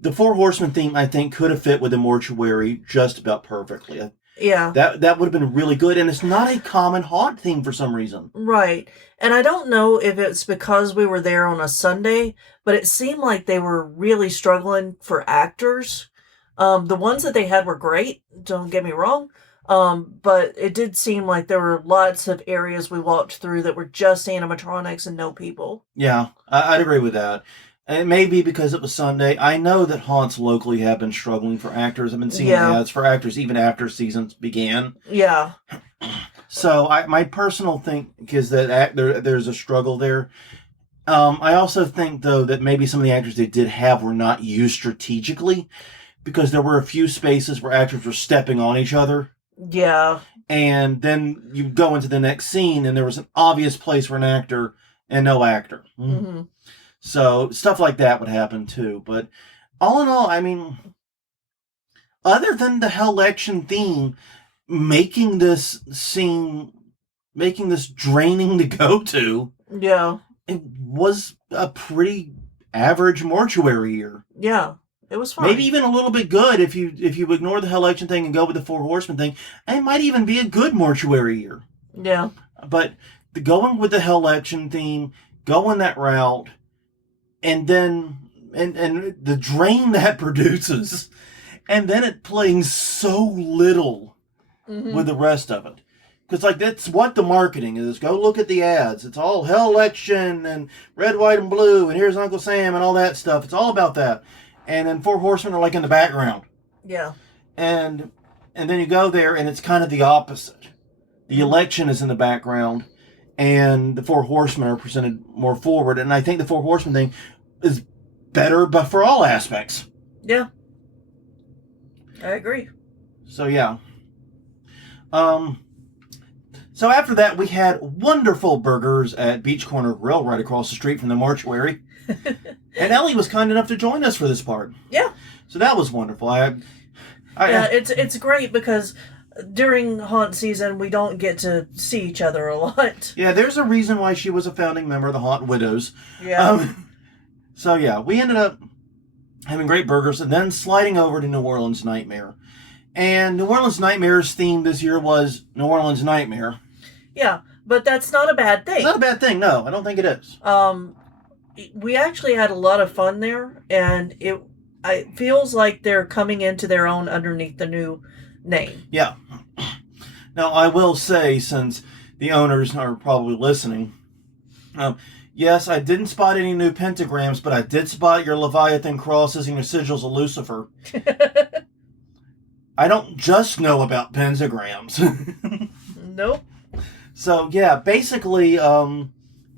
the Four Horsemen theme, I think, could have fit with the Mortuary just about perfectly. Yeah. That would have been really good, and it's not a common haunt theme for some reason. Right. And I don't know if it's because we were there on a Sunday, but it seemed like they were really struggling for actors. The ones that they had were great, don't get me wrong. But it did seem like there were lots of areas we walked through that were just animatronics and no people. Yeah, I'd agree with that. It may be because it was Sunday. I know that haunts locally have been struggling for actors. I've been seeing ads for actors even after seasons began. Yeah. So my personal think is that there's a struggle there. I also think, though, that maybe some of the actors they did have were not used strategically, because there were a few spaces where actors were stepping on each other. Yeah. And then you go into the next scene, and there was an obvious place for an actor and no actor. Mm-hmm. So stuff like that would happen too. But all in all, I mean, other than the election theme, making this draining to go to, it was a pretty average Mortuary year. Yeah, it was fine. Maybe even a little bit good if you ignore the election thing and go with the Four Horsemen thing. It might even be a good Mortuary year. Yeah. But going with the election theme, going that route, and then and the drain that produces, and then it playing so little with the rest of it. Because, like, that's what the marketing is. Go look at the ads. It's all hell election and red, white, and blue, and here's Uncle Sam and all that stuff. It's all about that. And then Four Horsemen are, like, in the background. Yeah. And then you go there, and it's kind of the opposite. The election is in the background, and the Four Horsemen are presented more forward. And I think the Four Horsemen thing is better, but for all aspects. Yeah. I agree. So, yeah. So after that, we had wonderful burgers at Beach Corner Grill right across the street from the Mortuary. And Ellie was kind enough to join us for this part. Yeah. So that was wonderful. It's great because during haunt season, we don't get to see each other a lot. Yeah, there's a reason why she was a founding member of the Haunt Widows. Yeah. So yeah, we ended up having great burgers and then sliding over to New Orleans Nightmare. And New Orleans Nightmare's theme this year was New Orleans Nightmare. Yeah, but that's not a bad thing. It's not a bad thing, no. I don't think it is. We actually had a lot of fun there, and it feels like they're coming into their own underneath the new name. Yeah. Now, I will say, since the owners are probably listening, yes, I didn't spot any new pentagrams, but I did spot your Leviathan crosses and your sigils of Lucifer. I don't just know about pentagrams. Nope. So, yeah, basically,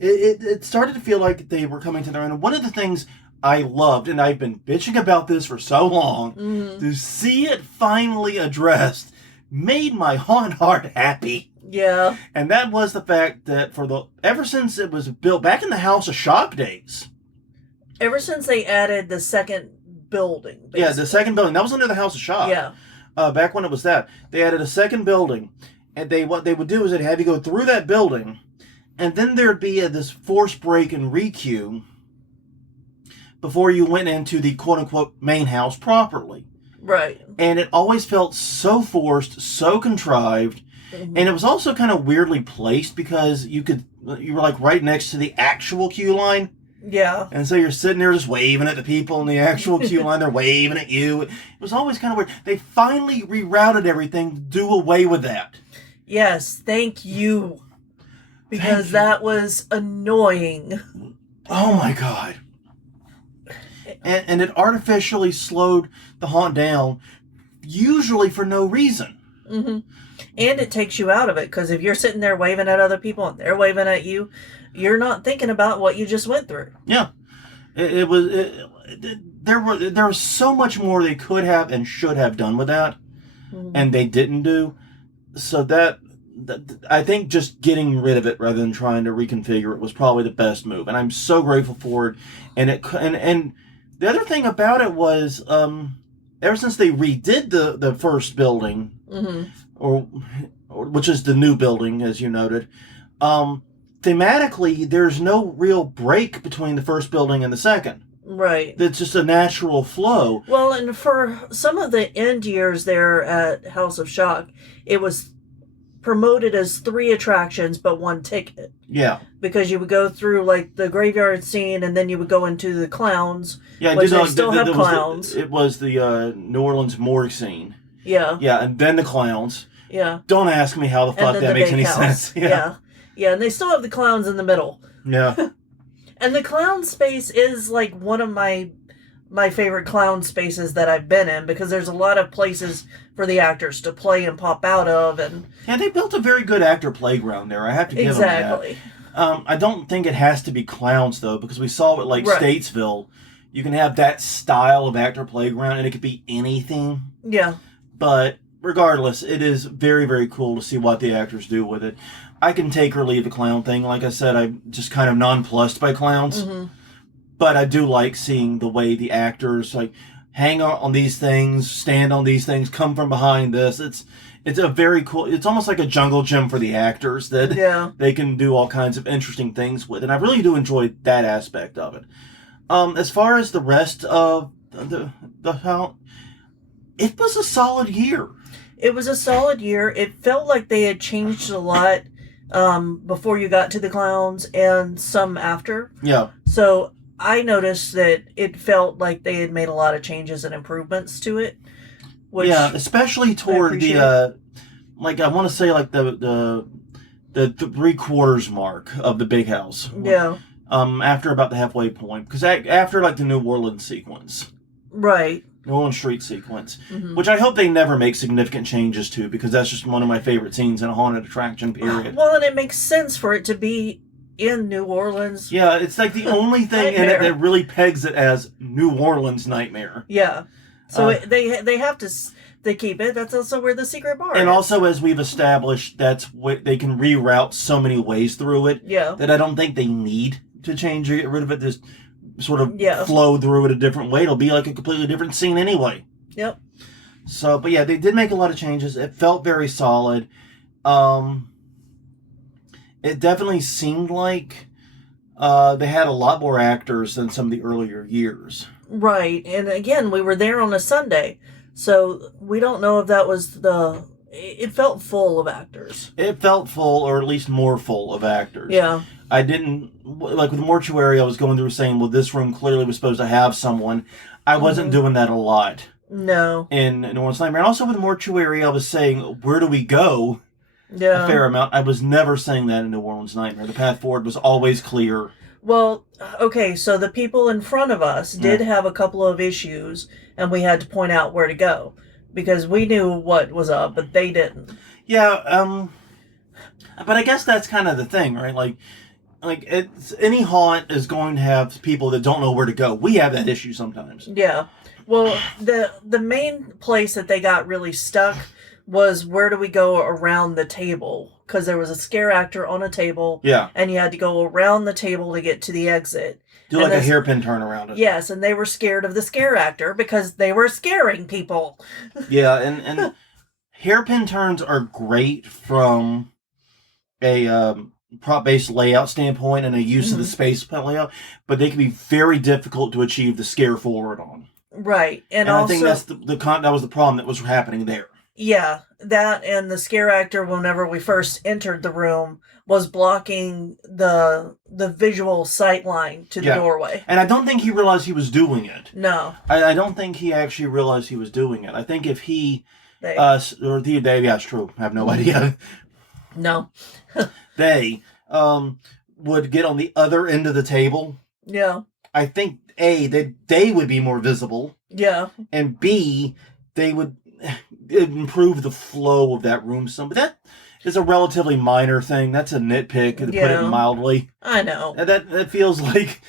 it started to feel like they were coming to their own. And one of the things I loved, and I've been bitching about this for so long, to see it finally addressed made my haunt heart happy. Yeah. And that was the fact that ever since it was built back in the House of Shock days. Ever since they added the second building. Basically. Yeah, the second building. That was under the House of Shock. Yeah. Back when it was that. They added a second building. And what they would do is they'd have you go through that building, and then there'd be this force break and requeue before you went into the quote-unquote main house properly. Right. And it always felt so forced, so contrived, and it was also kind of weirdly placed because you were like right next to the actual queue line. Yeah. And so you're sitting there just waving at the people in the actual queue line. They're waving at you. It was always kind of weird. They finally rerouted everything to do away with that. Yes, thank you. Because Thank you. that was annoying. Oh my god. And it artificially slowed the haunt down, usually for no reason. Mm-hmm. And it takes you out of it, because if you're sitting there waving at other people and they're waving at you, you're not thinking about what you just went through. Yeah. There was so much more they could have and should have done with that, and they didn't do. So that I think just getting rid of it rather than trying to reconfigure it was probably the best move, and I'm so grateful for it. And the other thing about it was, ever since they redid the first building, or which is the new building, as you noted, thematically there's no real break between the first building and the second. Right. It's just a natural flow. Well, and for some of the end years there at House of Shock, it was promoted as 3 attractions but 1 ticket. Yeah. Because you would go through like the graveyard scene and then you would go into the clowns. Yeah, which they still have clowns. It was the New Orleans morgue scene. Yeah. Yeah, and then the clowns. Yeah. Don't ask me how the fuck that makes any sense. Yeah. Yeah, and they still have the clowns in the middle. Yeah. And the clown space is like one of my favorite clown spaces that I've been in, because there's a lot of places for the actors to play and pop out of. And yeah, they built a very good actor playground there. I have to give them that. I don't think it has to be clowns, though, because we saw it like Statesville. You can have that style of actor playground, and it could be anything. Yeah. But regardless, it is very, very cool to see what the actors do with it. I can take or leave the clown thing. Like I said, I'm just kind of nonplussed by clowns. But I do like seeing the way the actors like hang on these things, stand on these things, come from behind this. It's a very cool. It's almost like a jungle gym for the actors that they can do all kinds of interesting things with, and I really do enjoy that aspect of it. As far as the rest of the it was a solid year. It was a solid year. It felt like they had changed a lot before you got to the clowns and some after. Yeah. So I noticed that it felt like they had made a lot of changes and improvements to it. Which especially toward the like I want to say like the 3/4 mark of the big house. Yeah. After about the halfway point, because after like the New Orleans sequence. Right. New Orleans Street sequence, which I hope they never make significant changes to, because that's just one of my favorite scenes in a haunted attraction, period. Well, and it makes sense for it to be in New Orleans. Yeah, it's like the only thing in it that really pegs it as New Orleans Nightmare. Yeah. So they have to keep it. That's also where the secret bar and is. Also, as we've established, that's what they can reroute so many ways through it. Yeah. That I don't think they need to change or get rid of it. Just sort of flow through it a different way. It'll be like a completely different scene anyway. Yep. So, but yeah, they did make a lot of changes. It felt very solid. It definitely seemed like they had a lot more actors than some of the earlier years. Right. And again, we were there on a Sunday, so we don't know if that was it felt full of actors. It felt full, or at least more full of actors. Yeah. I didn't, like with the Mortuary, I was going through saying, well, this room clearly was supposed to have someone. I wasn't doing that a lot. No. In New Orleans Nightmare. And also with the Mortuary, I was saying, where do we go? Yeah. A fair amount. I was never saying that in New Orleans Nightmare. The path forward was always clear. Well, okay, so the people in front of us did have a couple of issues, and we had to point out where to go, because we knew what was up, but they didn't. Yeah, but I guess that's kind of the thing, right? Like any haunt is going to have people that don't know where to go. We have that issue sometimes. Yeah. Well, the main place that they got really stuck was, where do we go around the table? Because there was a scare actor on a table. Yeah. And you had to go around the table to get to the exit. Do like a hairpin turn around it. Yes, and they were scared of the scare actor because they were scaring people. Yeah, and hairpin turns are great from a prop-based layout standpoint and a use of the space layout, but they can be very difficult to achieve the scare forward on. Right, and also, I think that's that was the problem that was happening there. Yeah, that and the scare actor, whenever we first entered the room, was blocking the visual sight line to the doorway. And I don't think he realized he was doing it. No. I don't think he actually realized he was doing it. I think if he, or the day, yeah, it's true. I have no idea. No. They would get on the other end of the table. Yeah. I think A, they would be more visible, Yeah. and B, they would improve the flow of that room some. But that is a relatively minor thing. That's a nitpick, to put it Yeah. mildly. I know. That feels like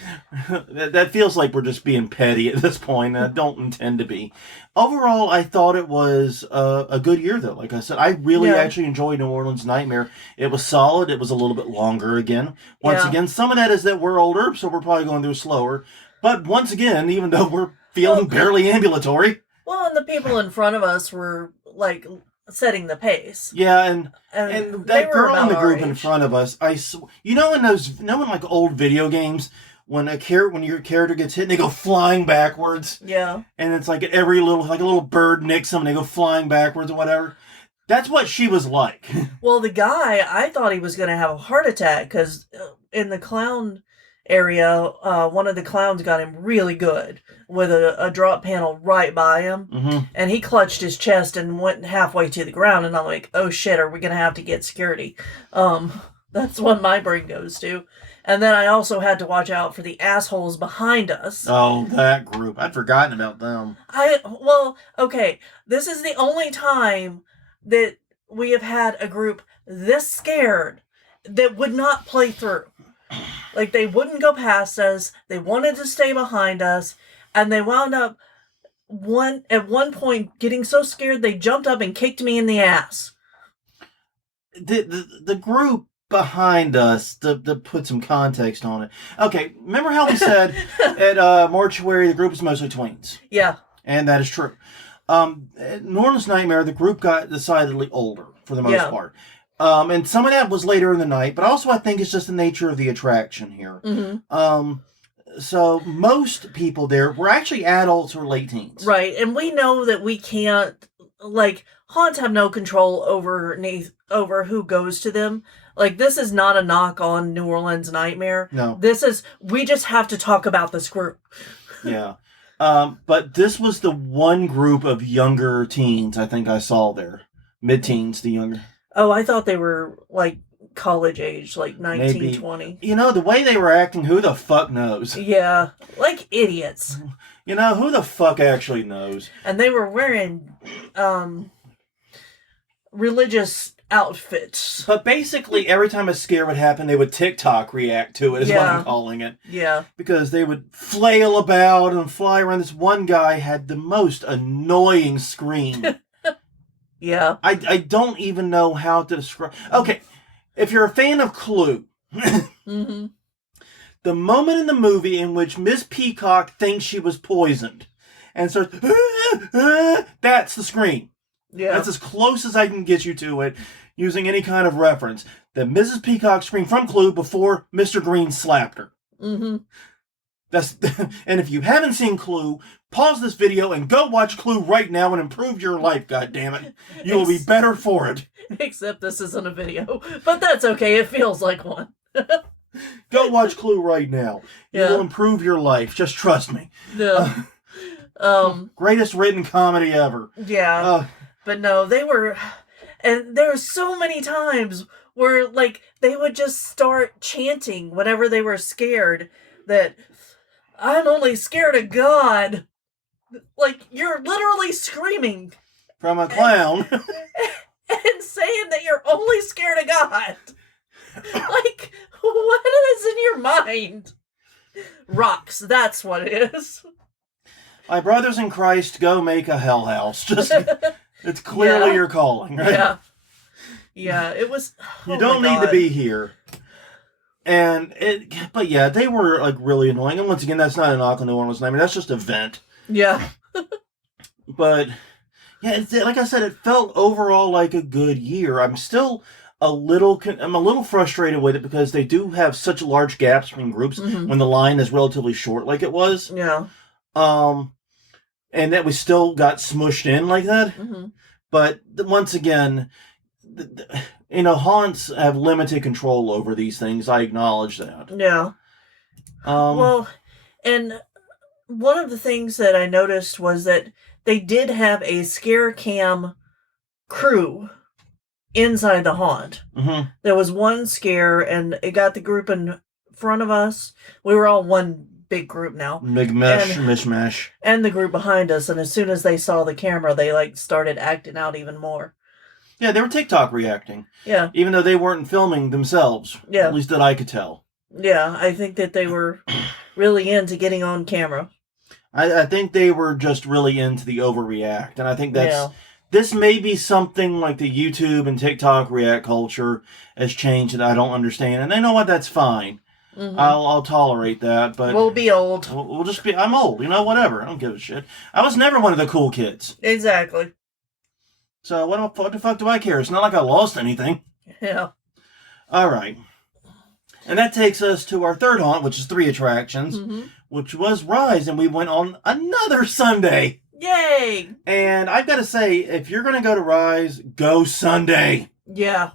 that feels like we're just being petty at this point. And I don't intend to be. Overall, I thought it was a good year, though. Like I said, I really Yeah. actually enjoyed New Orleans Nightmare. It was solid. It was a little bit longer again. Once Yeah. again, some of that is that we're older, so we're probably going through slower. But once again, even though we're feeling Well- barely ambulatory, Well, and the people in front of us were like setting the pace. yeah, and And they that were girl in about the our group in age. front of us, you know, in like old video games, when your character gets hit and they go flying backwards, Yeah. and it's like every little like a little bird nicks them and they go flying backwards or whatever. That's what she was like. Well, the guy, I thought he was going to have a heart attack because in the clown area, one of the clowns got him really good with a drop panel right by him. hmm And he clutched his chest and went halfway to the ground. And I'm like, oh shit, are we going to have to get security? That's what my brain goes to. And then I also had to watch out for the assholes behind us. Oh, that group! I'd forgotten about them. Okay, this is the only time that we have had a group this scared that would not play through. Like, they wouldn't go past us, they wanted to stay behind us, and they wound up at one point getting so scared they jumped up and kicked me in the ass. The group behind us, to put some context on it. Okay, remember how we said at Mortuary the group is mostly tweens? Yeah. And that is true. At New Orleans Nightmare, the group got decidedly older for the most part. And some of that was later in the night, but also I think it's just the nature of the attraction here. Mm-hmm. So most people there were actually adults or late teens. Right, and we know that we can't, like, haunts have no control over who goes to them. Like, this is not a knock on New Orleans Nightmare. No. We just have to talk about this group. Yeah. But this was the one group of younger teens I think I saw there. Mid-teens, the younger. Oh, I thought they were, like, college age, like 19, Maybe. 20. You know, the way they were acting, who the fuck knows? Yeah, like idiots. You know, who the fuck actually knows? And they were wearing religious outfits. But basically, every time a scare would happen, they would TikTok react to it, is what I'm calling it. Yeah. Because they would flail about and fly around. This one guy had the most annoying scream. Yeah. I don't even know how to describe. Okay, if you're a fan of Clue, Mm-hmm. the moment in the movie in which Miss Peacock thinks she was poisoned and starts, that's the scream. Yeah. That's as close as I can get you to it using any kind of reference. The Mrs. Peacock scream from Clue before Mr. Green slapped her. Mm-hmm. And if you haven't seen Clue, pause this video and go watch Clue right now and improve your life, goddammit. You will be better for it. Except this isn't a video. But that's okay, it feels like one. Go watch Clue right now. You Yeah. will improve your life. Just trust me. Yeah. Greatest written comedy ever. Yeah. But no, they were... And there were so many times where, like, they would just start chanting whenever they were scared that, I'm only scared of God. Like, you're literally screaming. From a clown. And saying that you're only scared of God. Like, what is in your mind? Rocks, that's what it is. My brothers in Christ, go make a hell house. Just, it's clearly your calling, right? Yeah. Yeah, it was... You don't need to be here. But yeah, they were like really annoying. And once again, that's not a knock on New Orleans Nightmare. That's just a vent. Yeah. But yeah, like I said, it felt overall like a good year. I'm still I'm a little frustrated with it because they do have such large gaps between groups when the line is relatively short, like it was. Yeah. And that we still got smushed in like that. Mm-hmm. But once again, haunts have limited control over these things. I acknowledge that. Yeah. Well, and one of the things that I noticed was that they did have a scare cam crew inside the haunt. Mm-hmm. There was one scare, and it got the group in front of us. We were all one big group now. Mishmash. And the group behind us, and as soon as they saw the camera, they like started acting out even more. Yeah, they were TikTok reacting. Yeah. Even though they weren't filming themselves. Yeah. At least that I could tell. Yeah, I think that they were really into getting on camera. I think they were just really into the overreact. And I think this may be something like the YouTube and TikTok react culture has changed that I don't understand. And you know what? That's fine. Mm-hmm. I'll tolerate that, but we'll be old. We'll just be. I'm old, whatever. I don't give a shit. I was never one of the cool kids. Exactly. So what the fuck do I care? It's not like I lost anything. Yeah. All right. And that takes us to our third haunt, which is 3 attractions, which was Rise, and we went on another Sunday. Yay! And I've got to say, if you're going to go to Rise, go Sunday. Yeah.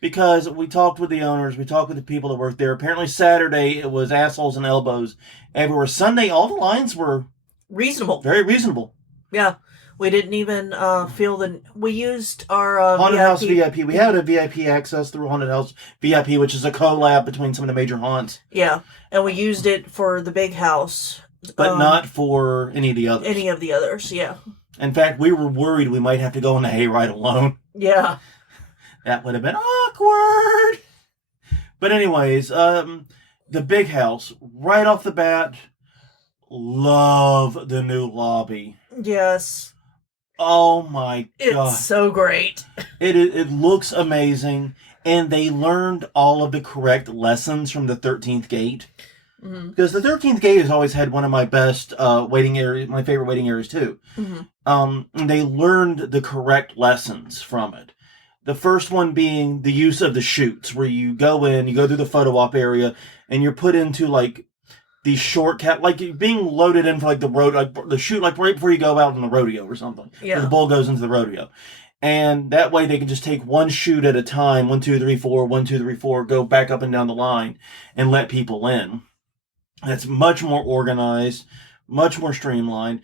Because we talked with the owners, we talked with the people that worked there. Apparently Saturday, it was assholes and elbows everywhere. Sunday, all the lines were reasonable. Very reasonable. Yeah. We didn't even feel we used our Haunted House VIP. We had a VIP access through Haunted House VIP, which is a collab between some of the major haunts. Yeah. And we used it for the big house. But not for any of the others. Any of the others, yeah. In fact, we were worried we might have to go on the hayride alone. Yeah. That would have been awkward. But anyways, the big house, right off the bat, love the new lobby. Yes. Oh my God. It's so great. It looks amazing. And they learned all of the correct lessons from the 13th gate. Mm-hmm. Because the 13th gate has always had one of my best waiting areas, my favorite waiting areas too. Mm-hmm. And they learned the correct lessons from it. The first one being the use of the chutes, where you go in, you go through the photo op area, and you're put into like these shortcut, like being loaded in for like the road, like the chute, like right before you go out on the rodeo or something. Yeah. Where the bull goes into the rodeo. And that way they can just take one chute at a time, 1, 2, 3, 4, 1, 2, 3, 4, go back up and down the line and let people in. That's much more organized, much more streamlined.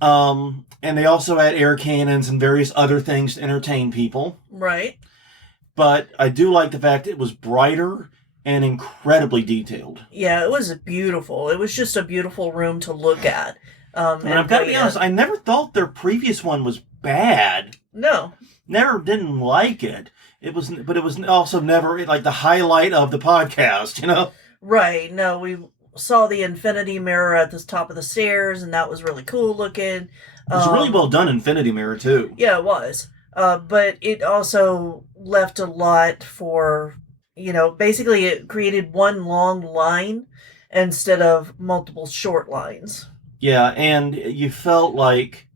And they also had air cannons and various other things to entertain people. Right. But I do like the fact it was brighter and incredibly detailed. Yeah, it was beautiful. It was just a beautiful room to look at. And I've got to be honest, I never thought their previous one was bad. No. Never didn't like it. But it was also never like the highlight of the podcast, Right. No, we saw the infinity mirror at the top of the stairs, and that was really cool looking. It was a really well done infinity mirror, too. Yeah, it was. But it also left a lot for, basically it created one long line instead of multiple short lines. Yeah, and you felt like,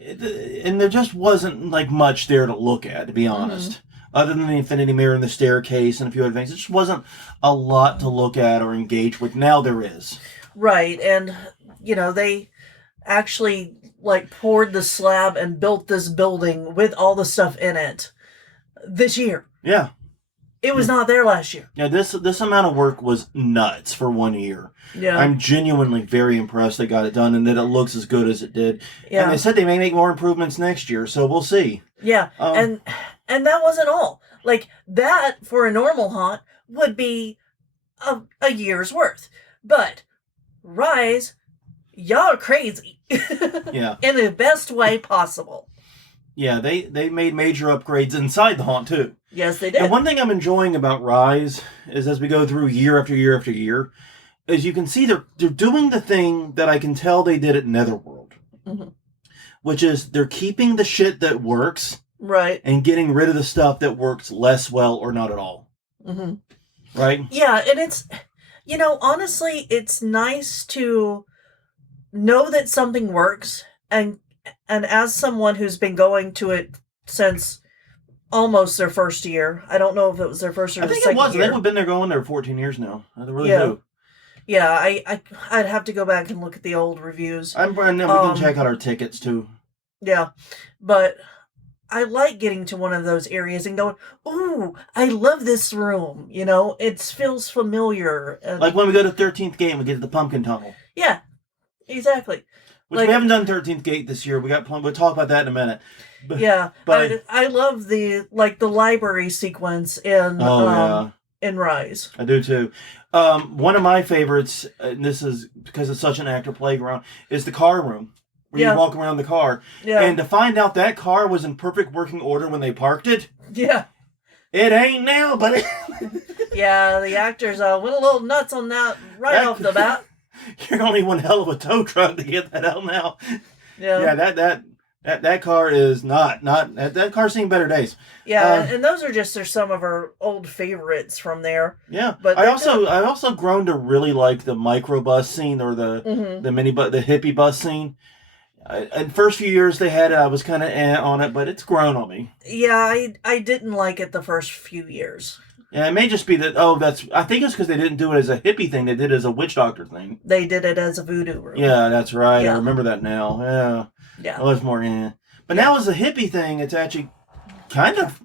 and there just wasn't like much there to look at, to be honest. Mm-hmm. Other than the infinity mirror and the staircase and a few other things, it just wasn't a lot to look at or engage with. Now there is. Right, and, they actually, poured the slab and built this building with all the stuff in it this year. Yeah. It was not there last year. Yeah, this amount of work was nuts for 1 year. Yeah. I'm genuinely very impressed they got it done and that it looks as good as it did. Yeah. And they said they may make more improvements next year, so we'll see. Yeah, and that wasn't all. That, for a normal haunt, would be a year's worth. But Rise, y'all are crazy. Yeah. In the best way possible. Yeah, they made major upgrades inside the haunt, too. Yes, they did. And one thing I'm enjoying about Rise is as we go through year after year after year, is you can see they're doing the thing that I can tell they did at Netherworld. Mm-hmm. Which is they're keeping the shit that works. Right. And getting rid of the stuff that works less well or not at all. Mm-hmm. Right? Yeah, and it's, honestly, it's nice to know that something works. And as someone who's been going to it since almost their first year, I don't know if it was their first or the second year. I think it was. They've been there going there 14 years now. They really do. Yeah, I'd have to go back and look at the old reviews. We can check out our tickets, too. Yeah, but I like getting to one of those areas and going, ooh, I love this room. It feels familiar. Like when we go to 13th Gate and we get to the Pumpkin Tunnel. Yeah, exactly. Which we haven't done 13th Gate this year. We'll talk about that in a minute. Yeah, But I love the library sequence oh yeah, in Rise. I do too. One of my favorites, and this is because it's such an actor playground, is the car room where you Yeah, walk around the car, yeah, and to find out that car was in perfect working order when they parked it. yeah, It ain't now, but yeah. The actors went a little nuts on that right off the bat. you're gonna need one hell of a tow truck to get that out now. Yeah, Yeah, that car is not that car's seen better days. yeah, and those are some of our old favorites from there. Yeah, But I also grown to really like the microbus scene or mm-hmm. the the hippie bus scene. In the first few years they had it, I was kind of on it, but it's grown on me. Yeah, I didn't like it the first few years. Yeah, it may just be that. I think it's because they didn't do it as a hippie thing; they did it as a witch doctor thing. They did it as a voodoo room. Yeah, that's right. I Yeah, remember that now. Yeah, yeah, it was more. Yeah, but yeah. now as a hippie thing, it's actually kind of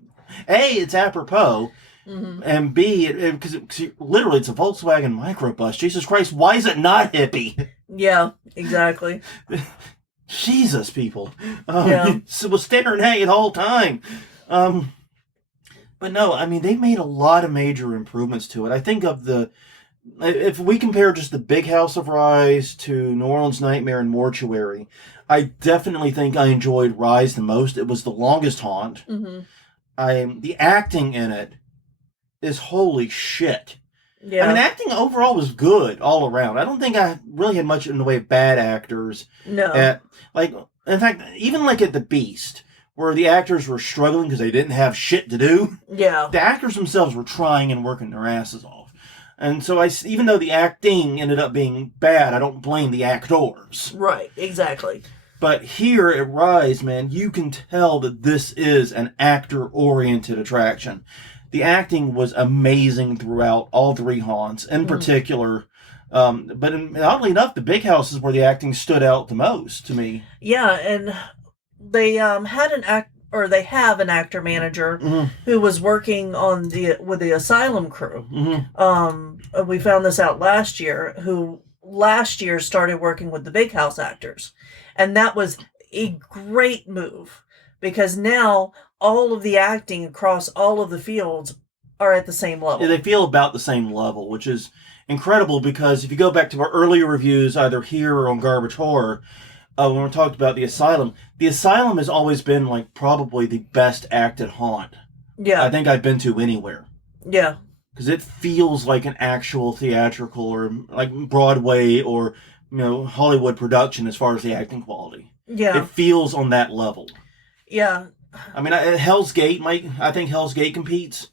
A, it's apropos, Mm-hmm. and B, because literally it's a Volkswagen microbus. Jesus Christ, why is it not hippie? Yeah, exactly. Jesus, people. Yeah. It was standard A the whole time. But no, I mean, they made a lot of major improvements to it. I think if we compare just the Big House of Rise to New Orleans Nightmare and Mortuary, I definitely think I enjoyed Rise the most. It was the longest haunt. Mm-hmm. The acting in it is holy shit. Yeah. I mean, acting overall was good all around. I don't think I really had much in the way of bad actors. No. In fact, even like at The Beast, where the actors were struggling because they didn't have shit to do, Yeah. the actors themselves were trying and working their asses off. And so even though the acting ended up being bad, I don't blame the actors. Right, exactly. But here at Rise, man, you can tell that this is an actor-oriented attraction. The acting was amazing throughout all three haunts, in particular. But oddly enough, the Big House is where the acting stood out the most to me. Yeah, and they they have an actor manager who was working with the asylum crew. Mm-hmm. We found this out last year, who last year started working with the Big House actors. And that was a great move because now all of the acting across all of the fields are at the same level. Yeah, they feel about the same level, which is incredible because if you go back to our earlier reviews, either here or on Garbage Horror, when we talked about the Asylum has always been like probably the best acted haunt. Yeah. I think I've been to anywhere. Yeah. Because it feels like an actual theatrical or like Broadway or Hollywood production as far as the acting quality. Yeah. It feels on that level. Yeah. I mean, Hell's Gate I think Hell's Gate competes.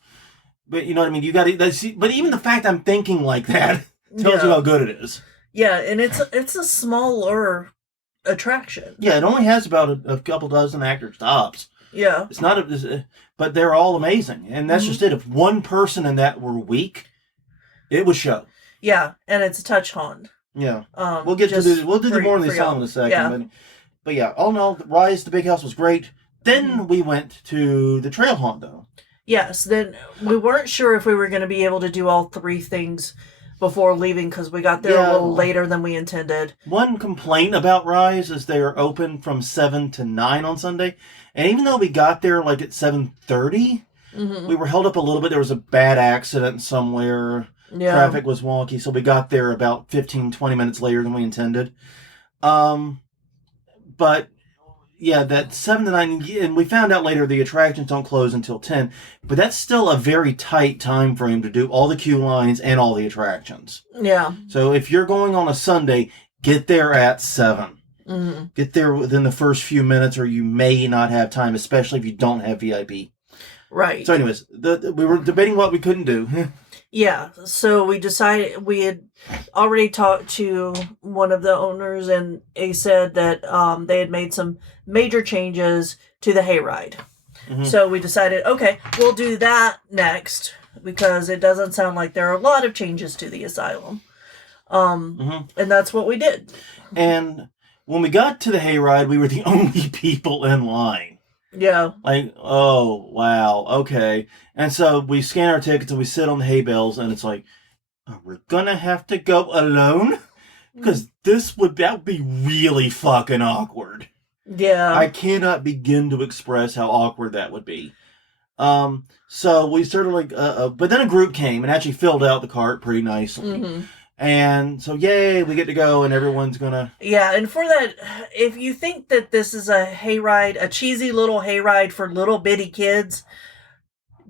But you know what I mean? You got to, but even the fact I'm thinking like that tells you how good it is. Yeah, and it's a smaller attraction. Yeah, it only has about a couple dozen actors tops. Yeah. It's not but they're all amazing. And that's just it. If one person in that were weak, it would show. Yeah, and it's a touch haunt. Yeah. We'll get to we'll do more in the Asylum in a second. Yeah. But yeah, all in all, Rise, the Big House was great. Then we went to the Trail Haunt, though. Yes, then we weren't sure if we were going to be able to do all three things before leaving because we got there a little later than we intended. One complaint about Rise is they are open from 7 to 9 on Sunday. And even though we got there like at 7:30, we were held up a little bit. There was a bad accident somewhere. Yeah. Traffic was wonky, so we got there about 15, 20 minutes later than we intended. But yeah, that 7 to 9, and we found out later the attractions don't close until 10, but that's still a very tight time frame to do all the queue lines and all the attractions. Yeah. So if you're going on a Sunday, get there at 7. Get there within the first few minutes or you may not have time, especially if you don't have VIP. Right. So anyways, we were debating what we couldn't do. Yeah, so we decided, we had already talked to one of the owners and he said that they had made some major changes to the hayride. So we decided, okay, we'll do that next because it doesn't sound like there are a lot of changes to the asylum. And that's what we did. And when we got to the hayride, we were the only people in line. Yeah. Like, oh, wow, okay. And so we scan our tickets and we sit on the hay bales and it's like, oh, we're gonna have to go alone? Because that would be really fucking awkward. Yeah. I cannot begin to express how awkward that would be. So we started like, but then a group came and actually filled out the cart pretty nicely. Mm-hmm. And so, yay, we get to go, and everyone's gonna. Yeah, and for that, if you think that this is a hayride, a cheesy little hayride for little bitty kids,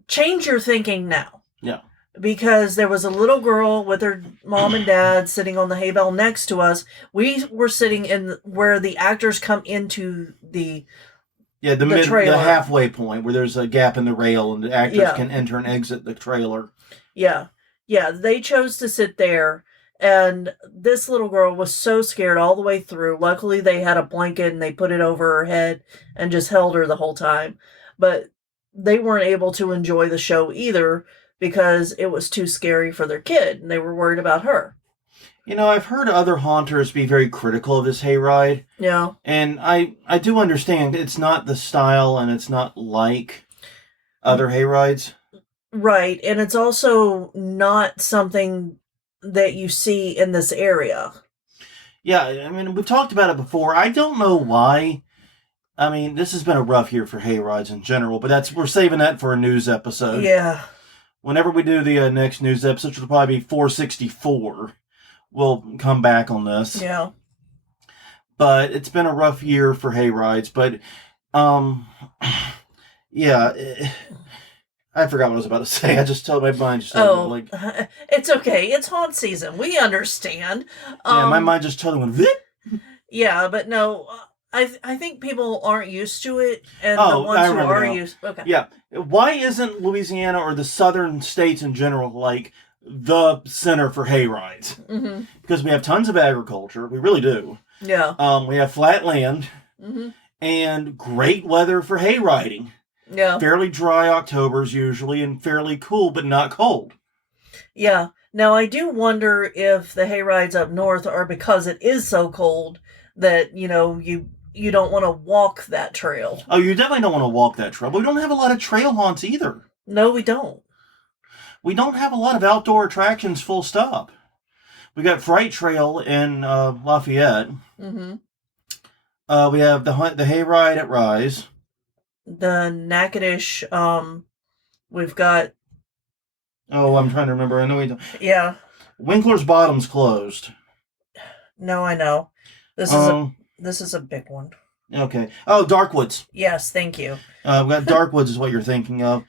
change your thinking now. Yeah. Because there was a little girl with her mom and dad sitting on the hay bale next to us. We were sitting in where the actors come into the trailer. The halfway point where there's a gap in the rail and the actors can enter and exit the trailer. Yeah. Yeah, they chose to sit there, and this little girl was so scared all the way through. Luckily, they had a blanket and they put it over her head and just held her the whole time. But they weren't able to enjoy the show either because it was too scary for their kid, and they were worried about her. You know, I've heard other haunters be very critical of this hayride. Yeah. And I do understand it's not the style and it's not like other hayrides. Right, and it's also not something that you see in this area. Yeah, I mean, we've talked about it before. I don't know why. I mean, this has been a rough year for hayrides in general, but we're saving that for a news episode. Yeah. Whenever we do the next news episode, which will probably be 464, we'll come back on this. Yeah. But it's been a rough year for hayrides. But, yeah, I forgot what I was about to say. I just told my mind just like, it's okay. It's haunt season. We understand. Yeah, my mind just totally went. Vip. Yeah, but no, I think people aren't used to it, and the ones who are used. Okay. Yeah, why isn't Louisiana or the southern states in general like the center for hayrides? Mm-hmm. Because we have tons of agriculture. We really do. Yeah. We have flat land. Mm-hmm. And great weather for hayriding. Yeah. Fairly dry Octobers usually, and fairly cool but not cold. Yeah. Now, I do wonder if the hayrides up north are because it is so cold that, you don't want to walk that trail. Oh, you definitely don't want to walk that trail. But we don't have a lot of trail haunts either. No, we don't. We don't have a lot of outdoor attractions full stop. We got Fright Trail in Lafayette. Mm-hmm. We have the hayride at Rise. The Natchitoches, we've got... Oh, I'm trying to remember. I know we don't. Yeah. Winkler's Bottom's closed. No, I know. This is a big one. Okay. Oh, Darkwoods. Yes, thank you. We got Darkwoods is what you're thinking of.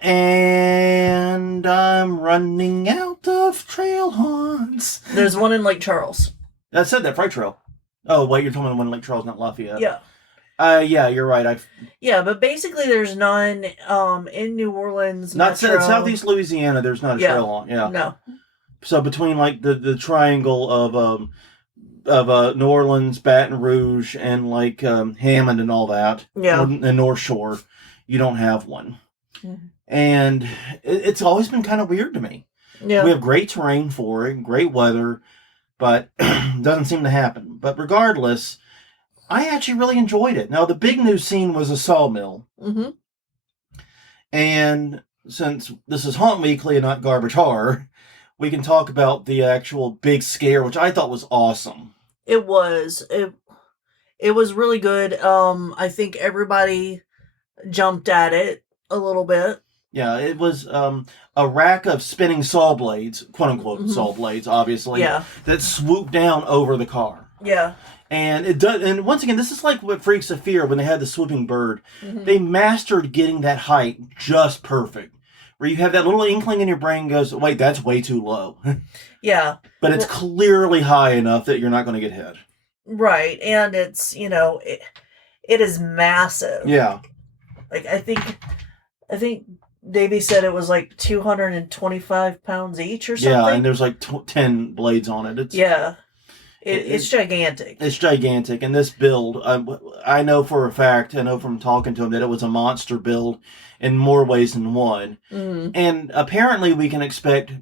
And I'm running out of trail haunts. There's one in Lake Charles. I said that, Fright Trail. Oh, wait, you're talking about the one in Lake Charles, not Lafayette. Yeah. Yeah, you're right. Yeah, but basically there's none in New Orleans. Not Southeast Louisiana, there's not a trail haunt. Yeah. No. So between like the triangle of New Orleans, Baton Rouge, and like Hammond and all that, and North Shore, you don't have one. Mm-hmm. And it's always been kind of weird to me. Yeah. We have great terrain for it, great weather, but doesn't seem to happen. But regardless, I actually really enjoyed it. Now, the big new scene was a sawmill. Mm-hmm. And since this is Haunt Weekly and not Garbage Horror, we can talk about the actual big scare, which I thought was awesome. It was. It was really good. I think everybody jumped at it a little bit. Yeah, it was a rack of spinning saw blades, quote-unquote saw blades, obviously, that swooped down over the car. Yeah. And it does. And once again, this is like what Freaks of Fear, when they had the swooping bird. Mm-hmm. They mastered getting that height just perfect. Where you have that little inkling in your brain goes, wait, that's way too low. Yeah. But it's clearly high enough that you're not going to get hit. Right. And it's, it is massive. Yeah. Like, I think Davey said it was like 225 pounds each or something. Yeah, and there's like 10 blades on it. It's gigantic. It's gigantic. And this build, I know for a fact, I know from talking to him, that it was a monster build in more ways than one. Mm-hmm. And apparently we can expect,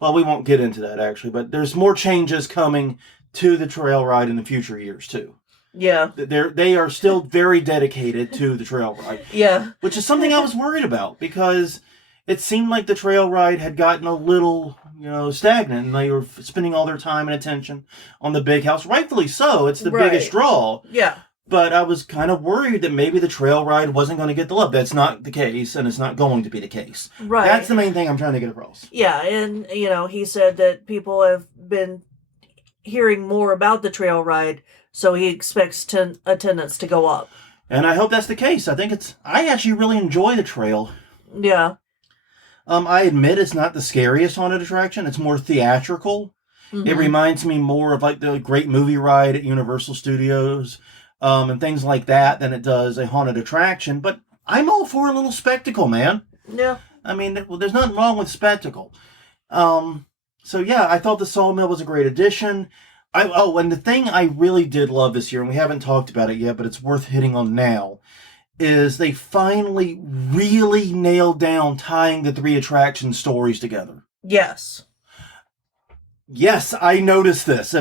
well, we won't get into that actually, but there's more changes coming to the trail ride in the future years too. Yeah. They are still very dedicated to the trail ride. Yeah. Which is something I was worried about, because it seemed like the trail ride had gotten a little, stagnant, and they were spending all their time and attention on the big house. Rightfully so. It's the biggest draw. Yeah. But I was kind of worried that maybe the trail ride wasn't going to get the love. That's not the case, and it's not going to be the case. Right. That's the main thing I'm trying to get across. Yeah, and he said that people have been hearing more about the trail ride, so he expects attendance to go up. And I hope that's the case. I actually really enjoy the trail. Yeah. I admit it's not the scariest haunted attraction. It's more theatrical. Mm-hmm. It reminds me more of like the Great Movie Ride at Universal Studios, and things like that than it does a haunted attraction. But I'm all for a little spectacle, man. Yeah. I mean, there's nothing wrong with spectacle. So yeah, I thought the Sawmill was a great addition. And the thing I really did love this year, and we haven't talked about it yet, but it's worth hitting on now, is they finally really nailed down tying the 3 attraction stories together. Yes. Yes, I noticed this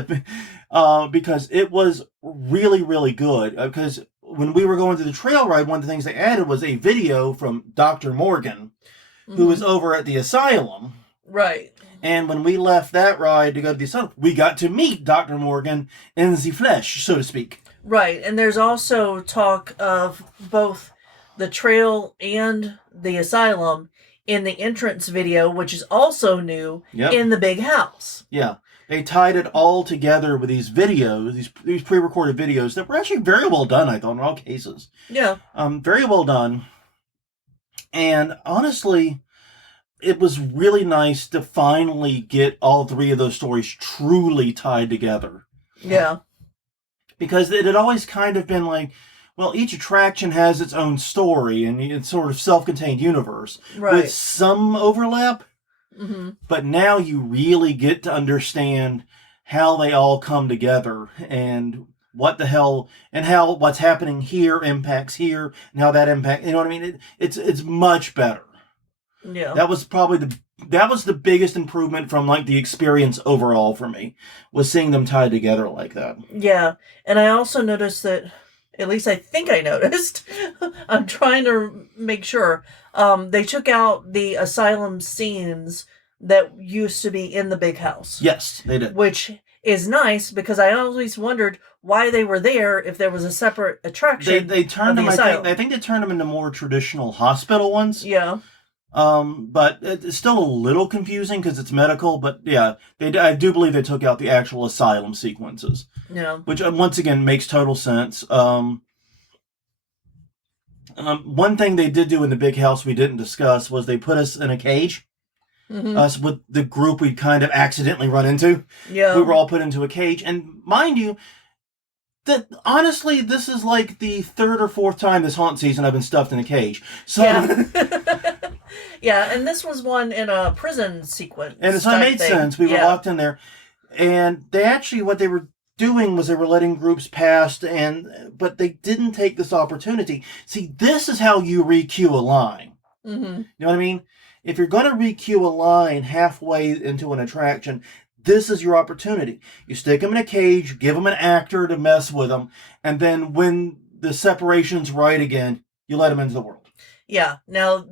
because it was really, really good. Because when we were going to the trail ride, one of the things they added was a video from Dr. Morgan, who was over at the asylum. Right. And when we left that ride to go to the asylum, we got to meet Dr. Morgan in the flesh, so to speak. Right, and there's also talk of both the trail and the asylum in the entrance video, which is also new, in the big house. Yeah, they tied it all together with these videos, these pre-recorded videos that were actually very well done, I thought, in all cases. Yeah. Very well done. And honestly, it was really nice to finally get all 3 of those stories truly tied together. Yeah. Because it had always kind of been like, well, each attraction has its own story and it's sort of self-contained universe with some overlap. Mm-hmm. But now you really get to understand how they all come together and what the hell and how what's happening here impacts here and how that impacts. You know what I mean? It's much better. Yeah. That was the biggest improvement from like the experience overall for me, was seeing them tied together like that. Yeah. And I also noticed that, at least I think I noticed, I'm trying to make sure, they took out the asylum scenes that used to be in the big house. Yes, they did. Which is nice, because I always wondered why they were there if there was a separate attraction. They turned them, I think they turned them into more traditional hospital ones. Yeah. But it's still a little confusing because it's medical. But yeah, I do believe they took out the actual asylum sequences. Yeah. Which once again makes total sense. One thing they did do in the big house we didn't discuss was they put us in a cage. Mm-hmm. Us with the group we'd kind of accidentally run into. Yeah. We were all put into a cage, and mind you, that honestly, this is like the 3rd or 4th time this haunt season I've been stuffed in a cage. So. Yeah. Yeah, and this was one in a prison sequence. And so it made sense. We were locked in there. And they actually, what they were doing was they were letting groups pass, but they didn't take this opportunity. See, this is how you re-queue a line. Mm-hmm. You know what I mean? If you're going to re-queue a line halfway into an attraction, this is your opportunity. You stick them in a cage, give them an actor to mess with them, and then when the separation's right again, you let them into the world. Yeah. Now,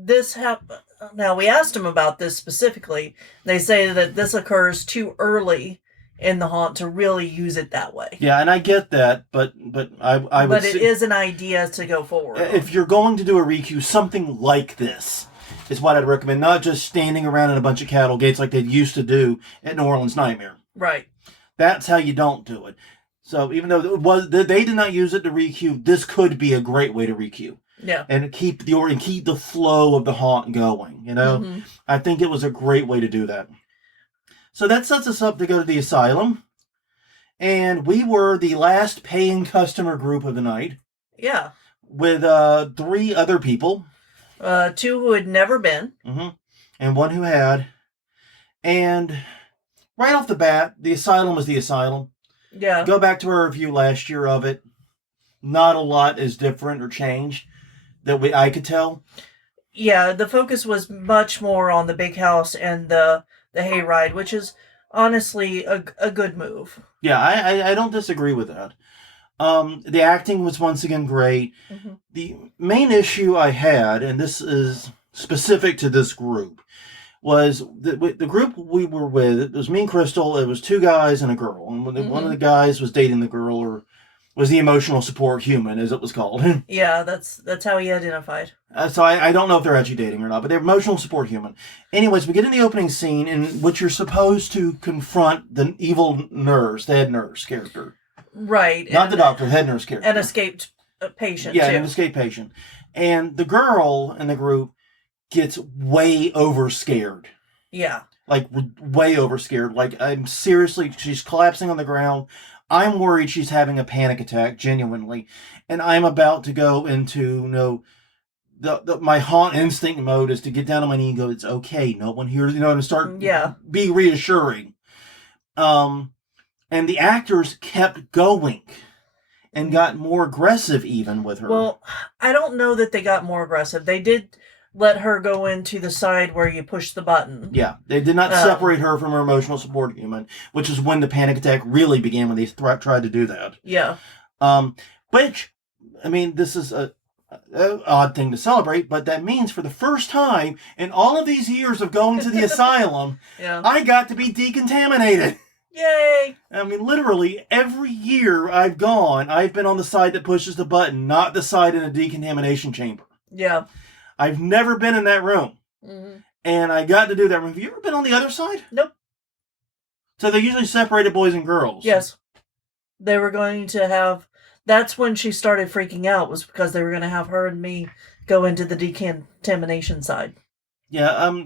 Now, we asked them about this specifically. They say that this occurs too early in the haunt to really use it that way. Yeah, and I get that, but I would. But it is an idea to go forward. If you're going to do a re-queue, something like this is what I'd recommend. Not just standing around in a bunch of cattle gates like they used to do at New Orleans Nightmare. Right. That's how you don't do it. So even though they did not use it to re-queue, this could be a great way to re-queue. Yeah. And keep the flow of the haunt going, you know? Mm-hmm. I think it was a great way to do that. So that sets us up to go to the asylum. And we were the last paying customer group of the night. Yeah. With 3 other people. 2 who had never been. Mm-hmm. And 1 who had. And right off the bat, the asylum is the asylum. Yeah. Go back to our review last year of it. Not a lot is different or changed that I could tell. Yeah, the focus was much more on the big house and the hayride, which is honestly a good move. Yeah, I don't disagree with that. The acting was once again great. Mm-hmm. The main issue I had, and this is specific to this group, was the group we were with. It was me and Crystal. It was 2 guys and a girl. And one of the guys was dating the girl, or was the emotional support human, as it was called. Yeah, that's how he identified. So I don't know if they're actually dating or not, but they're emotional support human. Anyways, we get in the opening scene in which you're supposed to confront the evil nurse, the head nurse character. Right. Not the doctor, the head nurse character. An escaped patient, yeah, too. An escaped patient. And the girl in the group gets way over scared. Yeah. Like, way over scared. Like, she's collapsing on the ground. I'm worried she's having a panic attack, genuinely. And I'm about to go into, my haunt instinct mode is to get down on my knee and go, it's okay, no one hears, and start be reassuring. And the actors kept going and got more aggressive even with her. Well, I don't know that they got more aggressive. They did let her go into the side where you push the button. Yeah, they did not separate her from her emotional support human, which is when the panic attack really began, when they tried to do that. Yeah. Which, I mean, this is a odd thing to celebrate, but that means for the first time in all of these years of going to the asylum, I got to be decontaminated. Yay! I mean, literally, every year I've gone, I've been on the side that pushes the button, not the side in a decontamination chamber. Yeah. I've never been in that room. Mm-hmm. And I got to do that room. Have you ever been on the other side? Nope. So they usually separated boys and girls. Yes. They were going to have... That's when she started freaking out, was because they were going to have her and me go into the decontamination side. Yeah,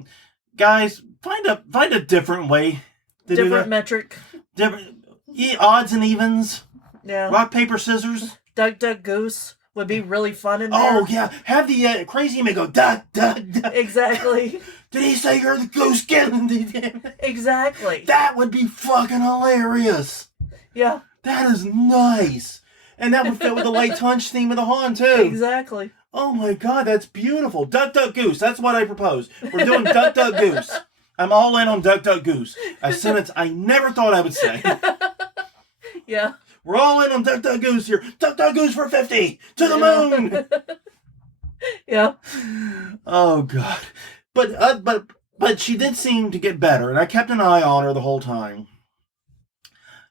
guys, find a different way to do that. Different metric. Odds and evens. Yeah. Rock, paper, scissors. Duck, duck, goose would be really fun in there. Oh, yeah. Have the crazy man go, duck, duck, duck. Exactly. Did he say you're the goose getting? Exactly. That would be fucking hilarious. Yeah. That is nice. And that would fit with the light touch theme of the haunt, too. Exactly. Oh my God, that's beautiful. Duck, duck, goose. That's what I propose. We're doing duck, duck, goose. I'm all in on duck, duck, goose. A sentence I never thought I would say. Yeah. We're all in on duck, duck, goose here. Duck, duck, goose for 50. To the moon. Yeah. Oh God. But she did seem to get better, and I kept an eye on her the whole time.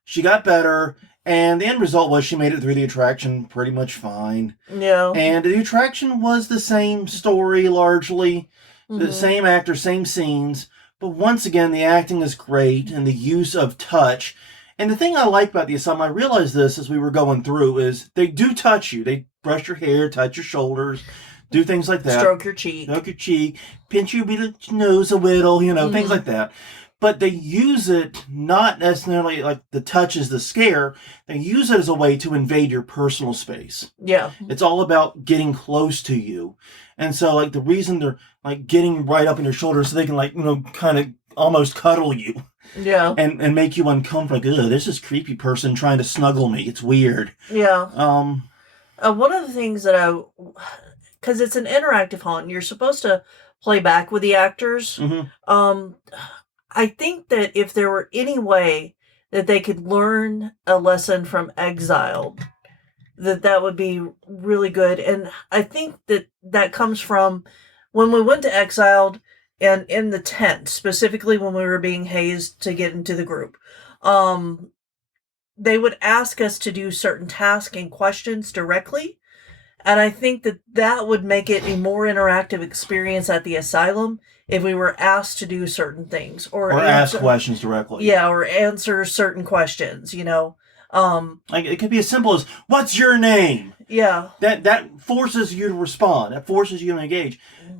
She got better. And the end result was she made it through the attraction pretty much fine. Yeah. And the attraction was the same story, largely. The same actor, same scenes. But once again, the acting is great, and the use of touch. And the thing I like about the asylum, I realized this as we were going through, is they do touch you. They brush your hair, touch your shoulders, do things like that. Stroke your cheek. Stroke your cheek. Pinch your nose a little, things like that. But they use it not necessarily like the touch is the scare. They use it as a way to invade your personal space. Yeah. It's all about getting close to you. And so, like, the reason they're, like, getting right up in your shoulder so they can, like, kind of almost cuddle you. Yeah. And make you uncomfortable. Like, ugh, this is creepy person trying to snuggle me. It's weird. Yeah. One of the things that because it's an interactive haunt, and you're supposed to play back with the actors. Mm-hmm. I think that if there were any way that they could learn a lesson from Exiled, that would be really good. And I think that comes from when we went to Exiled and in the tent, specifically when we were being hazed to get into the group. They would ask us to do certain tasks and questions directly. And I think that would make it a more interactive experience at the asylum if we were asked to do certain things. Or ask questions directly. Yeah, or answer certain questions, Like, it could be as simple as, what's your name? Yeah. That forces you to respond. That forces you to engage.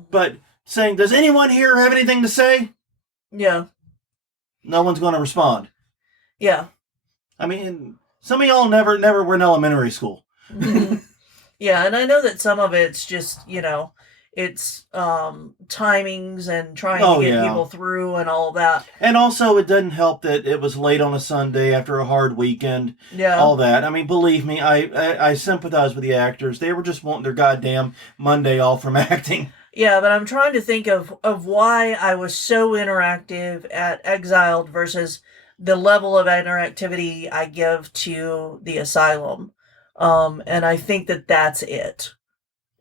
But saying, does anyone here have anything to say? Yeah. No one's going to respond. Yeah. I mean, some of y'all never were in elementary school. Mm-hmm. Yeah, and I know that some of it's just, it's timings and trying to get people through and all that. And also, it doesn't help that it was late on a Sunday after a hard weekend. Yeah. All that. I mean, believe me, I sympathize with the actors. They were just wanting their goddamn Monday off from acting. Yeah, but I'm trying to think of why I was so interactive at Exiled versus the level of interactivity I give to the asylum. And I think that's it.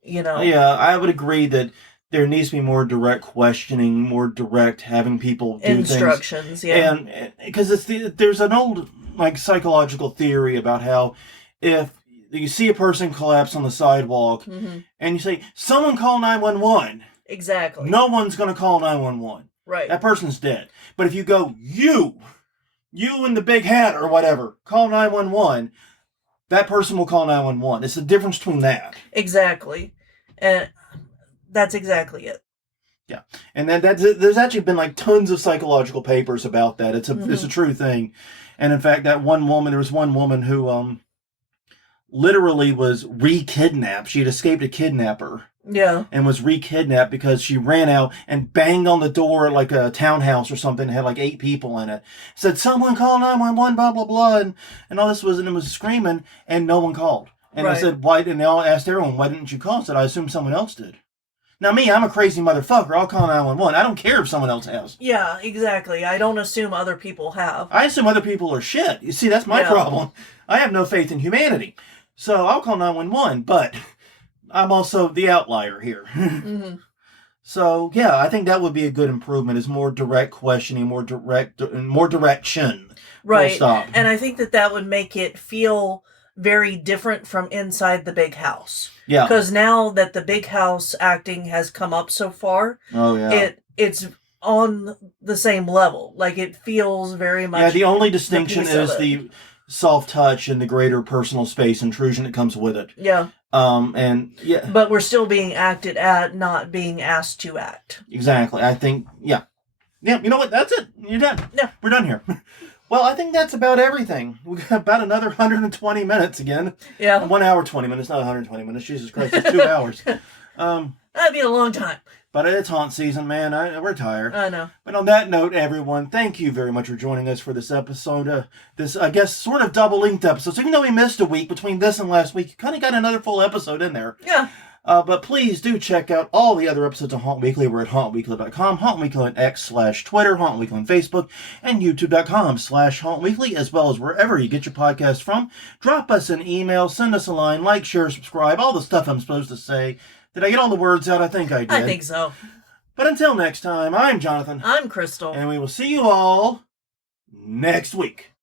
Yeah, I would agree that there needs to be more direct questioning, more direct having people do instructions, things. Yeah. And because there's an old, like, psychological theory about how if you see a person collapse on the sidewalk, and you say, "Someone call 911." Exactly. No one's going to call 911. Right. That person's dead. But if you go, you in the big hat or whatever, call 911, that person will call 911. It's the difference between that. Exactly. And that's exactly it. Yeah. And then there's actually been like tons of psychological papers about that. It's a true thing. And in fact, there was one woman who literally was re-kidnapped. She had escaped a kidnapper. Yeah. And was re-kidnapped because she ran out and banged on the door at like a townhouse or something. It had like 8 people in it. Said, "Someone call 911, blah, blah, blah." And all this was, and it was screaming, and no one called. And I said, "Why?" And they all asked everyone, "Why didn't you call?" I said, "I assumed someone else did." Now me, I'm a crazy motherfucker. I'll call 911. I don't care if someone else has. Yeah, exactly. I don't assume other people have. I assume other people are shit. You see, that's my problem. I have no faith in humanity. So I'll call 911, but I'm also the outlier here. So, yeah, I think that would be a good improvement, is more direct questioning, more direction. Right. Full stop. And I think that would make it feel very different from inside the big house. Yeah. Because now that the big house acting has come up so far, it's on the same level. Like, it feels very much. Yeah, the only distinction is the soft touch and the greater personal space intrusion that comes with it. Yeah. But we're still being acted at, not being asked to act. Exactly. I think, yeah. You know what? That's it. You're done. Yeah. We're done here. Well, I think that's about everything. We got about another 120 minutes again. Yeah. 1 hour, 20 minutes, not 120 minutes. Jesus Christ, it's 2 hours. That'd be a long time. But it's haunt season, man. We're tired. I know. But on that note, everyone, thank you very much for joining us for this episode. This, I guess, sort of double-linked episode. So even though we missed a week between this and last week, you kind of got another full episode in there. Yeah. But please do check out all the other episodes of Haunt Weekly. We're at hauntweekly.com, Haunt Weekly on X/Twitter, Haunt Weekly on Facebook, and YouTube.com/Haunt Weekly, as well as wherever you get your podcast from. Drop us an email, send us a line, like, share, subscribe, all the stuff I'm supposed to say. Did I get all the words out? I think I did. I think so. But until next time, I'm Jonathan. I'm Crystal. And we will see you all next week.